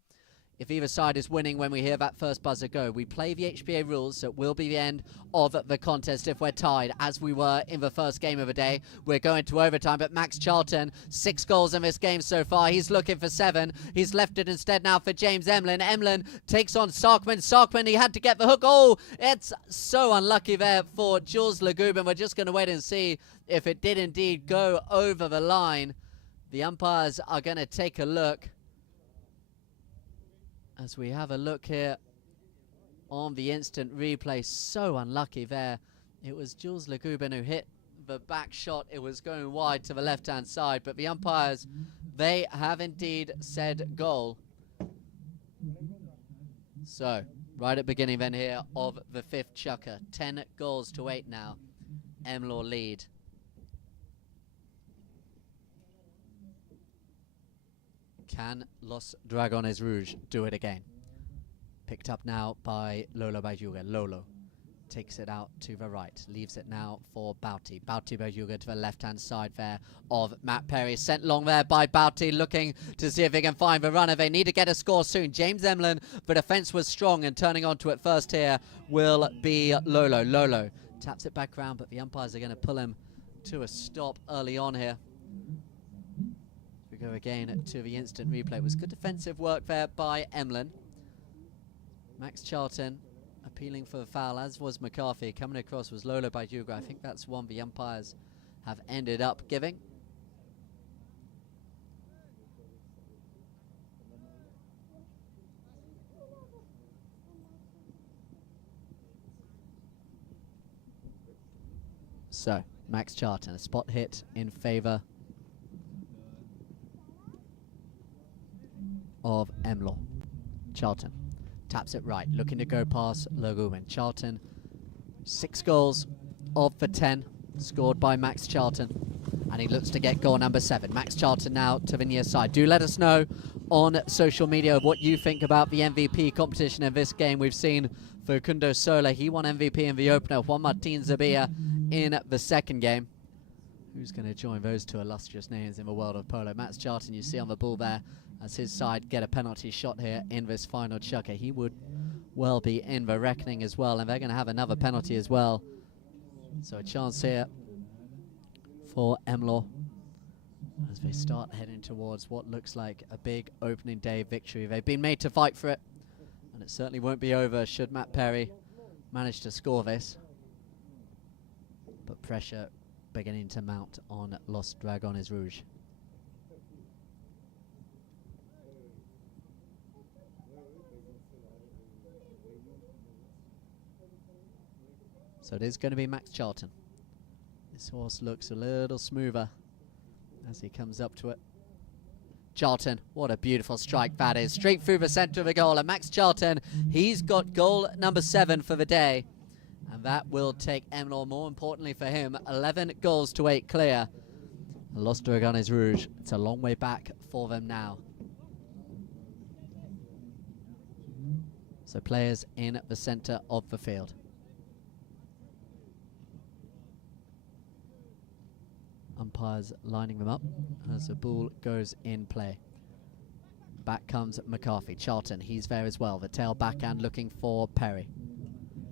If either side is winning when we hear that first buzzer go, we play the HBA rules, so it will be the end of the contest if we're tied, as we were in the first game of the day. We're going to overtime, but Max Charlton, 6 goals in this game so far. He's looking for 7. He's left it instead now for James Emlin. Emlin takes on Sarkman. Sarkman, he had to get the hook. Oh, it's so unlucky there for Jules Legubin. We're just going to wait and see if it did indeed go over the line. The umpires are going to take a look. As we have a look here on the instant replay, so unlucky there. It was Jules Legubin who hit the back shot. It was going wide to the left-hand side, but the umpires, they have indeed said goal. So, right at the beginning then here of the 5th chukker, 10-8 now. Emlor lead. Can Los Dragones Rouge do it again? Picked up now by Lolo Bajuga. Lolo takes it out to the right, leaves it now for Bauti. Bauti Bajuga to the left-hand side there of Matt Perry. Sent long there by Bauti, looking to see if he can find the runner. They need to get a score soon. James Emlor, the defense was strong, and turning onto it first here will be Lolo. Lolo taps it back around, but the umpires are going to pull him to a stop early on here. We go again to the instant replay. It was good defensive work there by Emlor. Max Charlton appealing for a foul, as was McCarthy. Coming across was Lolo Bajuga. I think that's one the umpires have ended up giving. So, Max Charlton, a spot hit in favour of Emlor. Charlton taps it right, looking to go past Lagubin. Charlton, 6 goals of the 10 scored by Max Charlton, and he looks to get goal number 7. Max Charlton now to the near side. Do let us know on social media what you think about the MVP competition in this game. We've seen Facundo Sola, he won MVP in the opener. Juan Martin Zabia in the second game. Who's going to join those two illustrious names in the world of polo? Max Charlton, you see on the ball there, as his side get a penalty shot here in this final chukker. He would well be in the reckoning as well, and they're going to have another penalty as well. So a chance here for Emlor as they start heading towards what looks like a big opening day victory. They've been made to fight for it, and it certainly won't be over should Matt Perry manage to score this. But pressure beginning to mount on Los Dragones Rouge. So it is going to be Max Charlton. This horse looks a little smoother as he comes up to it. Charlton, what a beautiful strike that is. Straight through the centre of the goal. And Max Charlton, he's got goal number 7 for the day. And that will take Emlor, more importantly for him, 11 goals to 8 clear. Los Dragones Rouge, it's a long way back for them now. So players in the centre of the field. Umpires lining them up as the ball goes in play. Back comes McCarthy. Charlton, he's there as well. The tail backhand looking for Perry.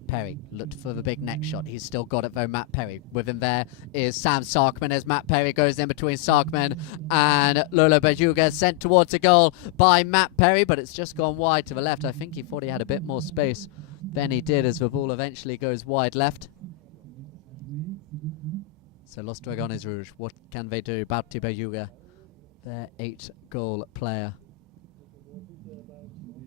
Perry looked for the big neck shot. He's still got it though, Matt Perry. With him there is Sam Sarkman as Matt Perry goes in between Sarkman and Lolo Bajuga, sent towards the goal by Matt Perry, but it's just gone wide to the left. I think he thought he had a bit more space than he did as the ball eventually goes wide left. So Los Dragones Rouge, what can they do? Bauti Bajuga, their 8-goal player,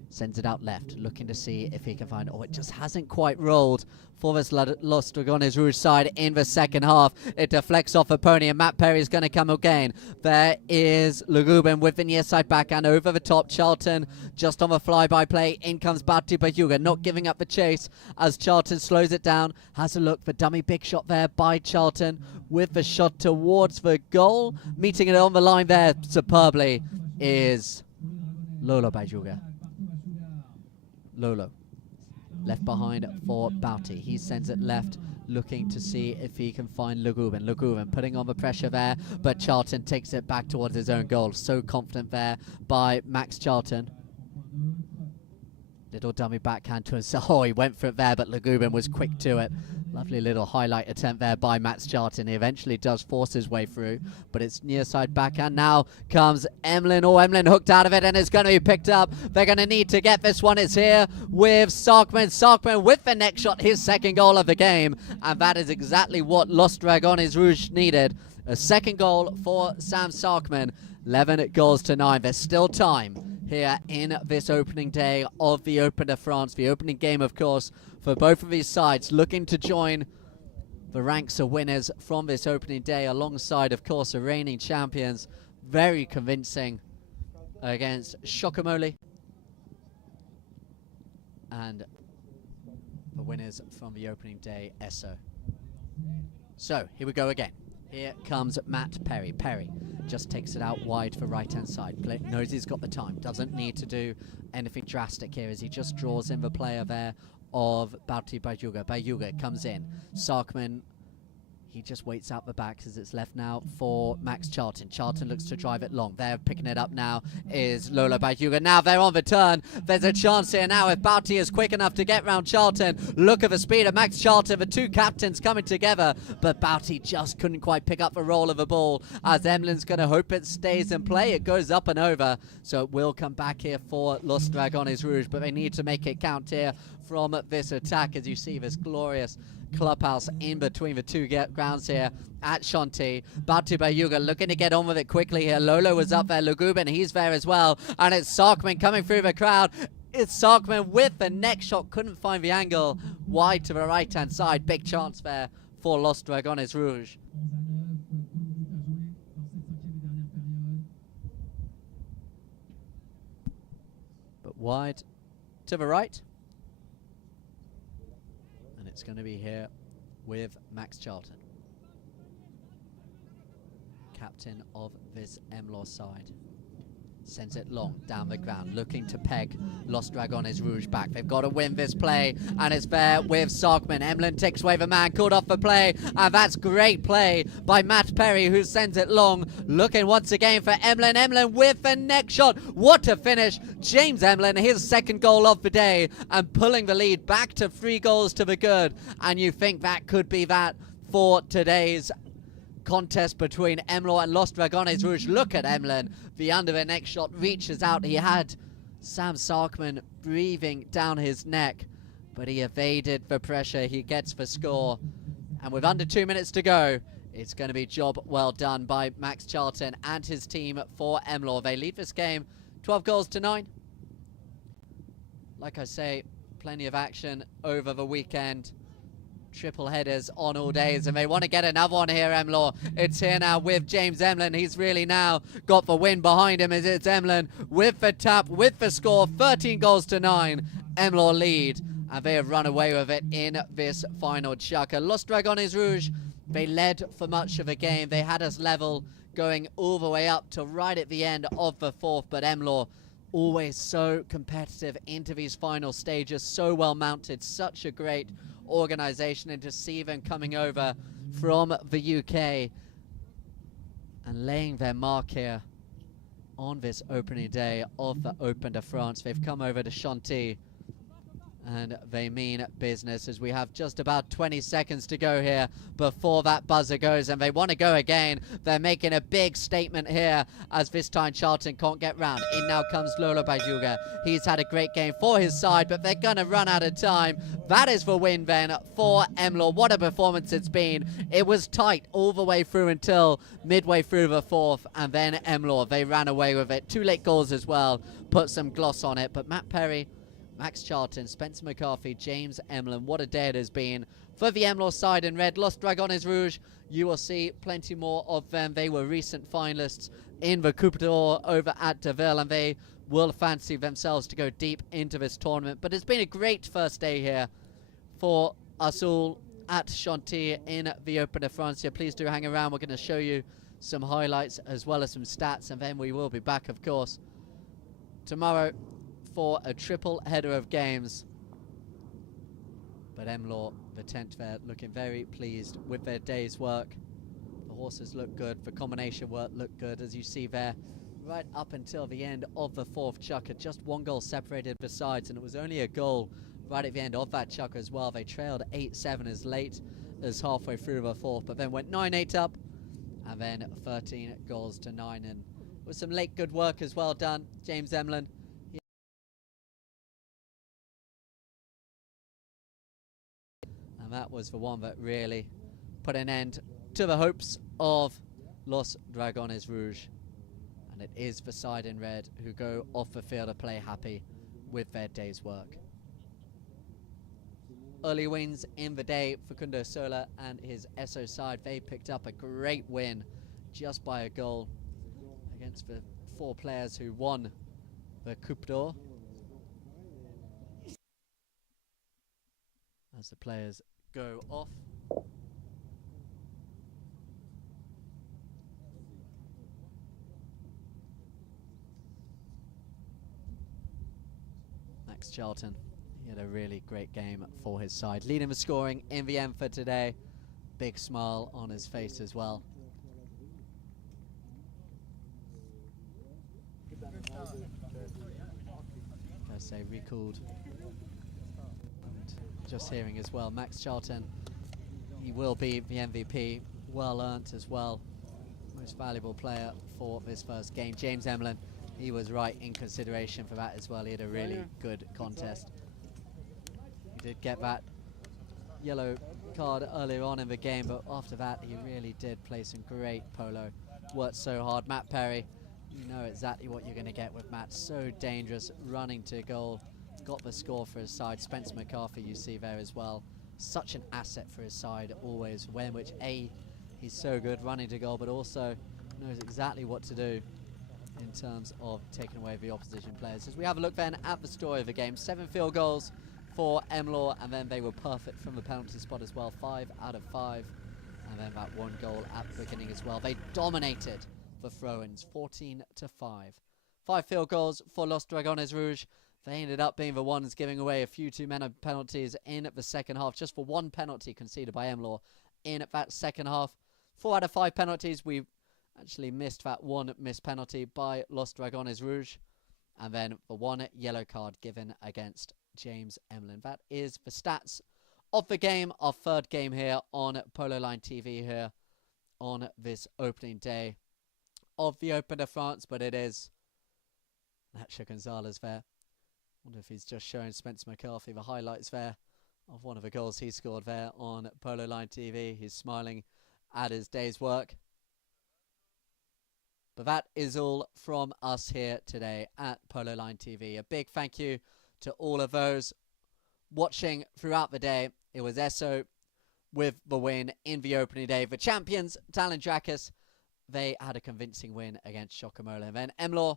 sends it out left, looking to see if he can find... Oh, it just hasn't quite rolled for this Los Dragones Rouge side in the second half. It deflects off a pony, and Matt Perry is going to come again. There is Lagubin with the near side backhand over the top. Charlton just on the fly-by play. In comes Bauti Bajuga, not giving up the chase as Charlton slows it down. Has a look for dummy big shot there by Charlton with the shot towards the goal. Meeting it on the line there superbly is Lolo Bajuga. Lolo, left behind for Bauti. He sends it left, looking to see if he can find Lagubin. Lagubin putting on the pressure there, but Charlton takes it back towards his own goal. So confident there by Max Charlton. Little dummy backhand to himself. Oh, he went for it there, but Lagubin was quick to it. Lovely little highlight attempt there by Max Charlton. He eventually does force his way through, but it's near side backhand. Now comes Emlor. Oh, Emlor hooked out of it, and it's going to be picked up. They're going to need to get this one. It's here with Sarkman. Sarkman with the neck shot, his 2nd goal of the game, and that is exactly what Los Dragones Rouge needed. A 2nd goal for Sam Sarkman. 11 goals to 9. There's still time here in this opening day of the Open de France. The opening game, of course, for both of these sides, looking to join the ranks of winners from this opening day alongside, of course, the reigning champions. Very convincing against Shokomoli. And the winners from the opening day, Esso. So, here we go again. Here comes Matt Perry. Perry just takes it out wide for right-hand side. Knows he's got the time. Doesn't need to do anything drastic here as he just draws in the player there of Bauti Bayuga. Bayuga comes in. Sarkman, he just waits out the back as it's left now for Max Charlton. Charlton looks to drive it long. They're picking it up now is Lola Bayuga. Now they're on the turn. There's a chance here now if Bauti is quick enough to get round Charlton. Look at the speed of Max Charlton. The two captains coming together, but Bauti just couldn't quite pick up the roll of the ball as Emlin's going to hope it stays in play. It goes up and over, so it will come back here for Los Dragones Rouge, but they need to make it count here from this attack as you see this glorious clubhouse in between the two grounds here at Shanti. Bauti Bayuga looking to get on with it quickly here. Lolo was up there. Lugubin, he's there as well. And it's Sarkman coming through the crowd. It's Sarkman with the next shot. Couldn't find the angle. Wide to the right-hand side. Big chance there for Los Dragones Rouge. But wide to the right. It's going to be here with Max Charlton, captain of this Emlor side. Sends it long down the ground, looking to peg Los Dragones Rouge back. They've got to win this play, and it's there with Sarkman. Emlyn takes away the man, called off the play, and that's great play by Matt Perry, who sends it long. Looking once again for Emlyn. Emlyn with the next shot. What a finish. James Emlyn, his second goal of the day, and pulling the lead back to 3 goals to the good. And you think that could be that for today's contest between Emlor and Los Dragones Rouge. Look at Emlyn. The under the next shot reaches out. He had Sam Sarkman breathing down his neck, but he evaded the pressure. He gets the score. And with under 2 minutes to go, it's going to be job well done by Max Charlton and his team for Emlor. They lead this game 12 goals to 9. Like I say, plenty of action over the weekend. Triple headers on all days, and they want to get another one here, Emlor. It's here now with James Emlyn. He's really now got the win behind him as it's Emlyn with the tap, with the score. 13 goals to 9. Emlor lead, and they have run away with it in this final chukker. Los Dragones Rouge, they led for much of the game. They had us level going all the way up to right at the end of the fourth, but Emlor always so competitive into these final stages, so well mounted, such a great organization, and to see them coming over from the UK and laying their mark here on this opening day of the Open de France. They've come over to Chantilly and they mean business as we have just about 20 seconds to go here before that buzzer goes, and they want to go again. They're making a big statement here as this time Charlton can't get round. In now comes Lolo Bayuga. He's had a great game for his side, but they're going to run out of time. That is the win then for Emlor. What a performance it's been. It was tight all the way through until midway through the fourth, and then Emlor, they ran away with it. 2 late goals as well, put some gloss on it, but Matt Perry, Max Charlton, Spencer McCarthy, James Emlyn, what a day it has been for the Emlor side in red. Los Dragones Rouge, you will see plenty more of them. They were recent finalists in the Coupe d'Or over at Deauville, and they will fancy themselves to go deep into this tournament. But it's been a great first day here for us all at Chantilly in the Open de France. Please do hang around. We're going to show you some highlights as well as some stats, and then we will be back, of course, tomorrow for a triple header of games. But Emlor, the 10th there, looking very pleased with their day's work. The horses look good, the combination work looked good, as you see there, right up until the end of the fourth chukker. Just 1 goal separated the sides, and it was only a goal right at the end of that chukker as well. They trailed 8-7 as late as halfway through the fourth, but then went 9-8 up, and then 13 goals to 9. And with some late good work as well done, James Emlyn. And that was the one that really put an end to the hopes of Los Dragones Rouge. And it is the side in red who go off the field to play happy with their day's work. Early wins in the day for Kundo Sola and his Esso side. They picked up a great win just by a goal against the 4 players who won the Coupe d'Or. As the players go off. Max Charlton, He had a really great game for his side, leading the scoring in the end for today. Big smile on his face as well. I say recalled. And just hearing as well, Max Charlton, he will be the MVP, well earned as well. Most valuable player for this first game. James Emlor, he was right in consideration for that as well. He had a really good contest. He did get that yellow card earlier on in the game, but after that he really did play some great polo. Worked so hard. Matt Perry, you know exactly what you're going to get with Matt. So dangerous, running to goal. Got the score for his side. Spencer McCarthy you see there as well. Such an asset for his side always, when which he's so good running to goal, but also knows exactly what to do in terms of taking away the opposition players. As we have a look then at the story of the game, 7 field goals for Emlor, and then they were perfect from the penalty spot as well, 5 out of 5. And then that 1 goal at the beginning as well. They dominated the throw-ins, 14-5. 5 field goals for Los Dragones Rouge. They ended up being the ones giving away a few too many penalties in the second half, just for 1 penalty conceded by Emlor in that second half. 4 out of 5 penalties. We actually missed that 1 missed penalty by Los Dragones Rouge. And then the 1 yellow card given against James Emlor. That is the stats of the game, our third game here on Polo Line TV here on this opening day of the Open de France, but it is Nacho Gonzalez there. Wonder if he's just showing Spencer McCarthy the highlights there of one of the goals he scored there on Polo Line TV. He's smiling at his day's work. But that is all from us here today at Polo Line TV. A big thank you to all of those watching throughout the day. It was Esso with the win in the opening day. The champions, Talon Drakis, they had a convincing win against Shokamola. And then Emlor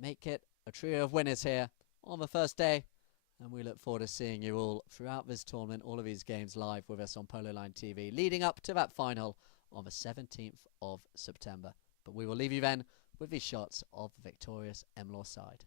make it a trio of winners here on the first day. And we look forward to seeing you all throughout this tournament, all of these games live with us on Polo Line TV, leading up to that final on the 17th of September. But we will leave you then with these shots of the victorious Emlor side.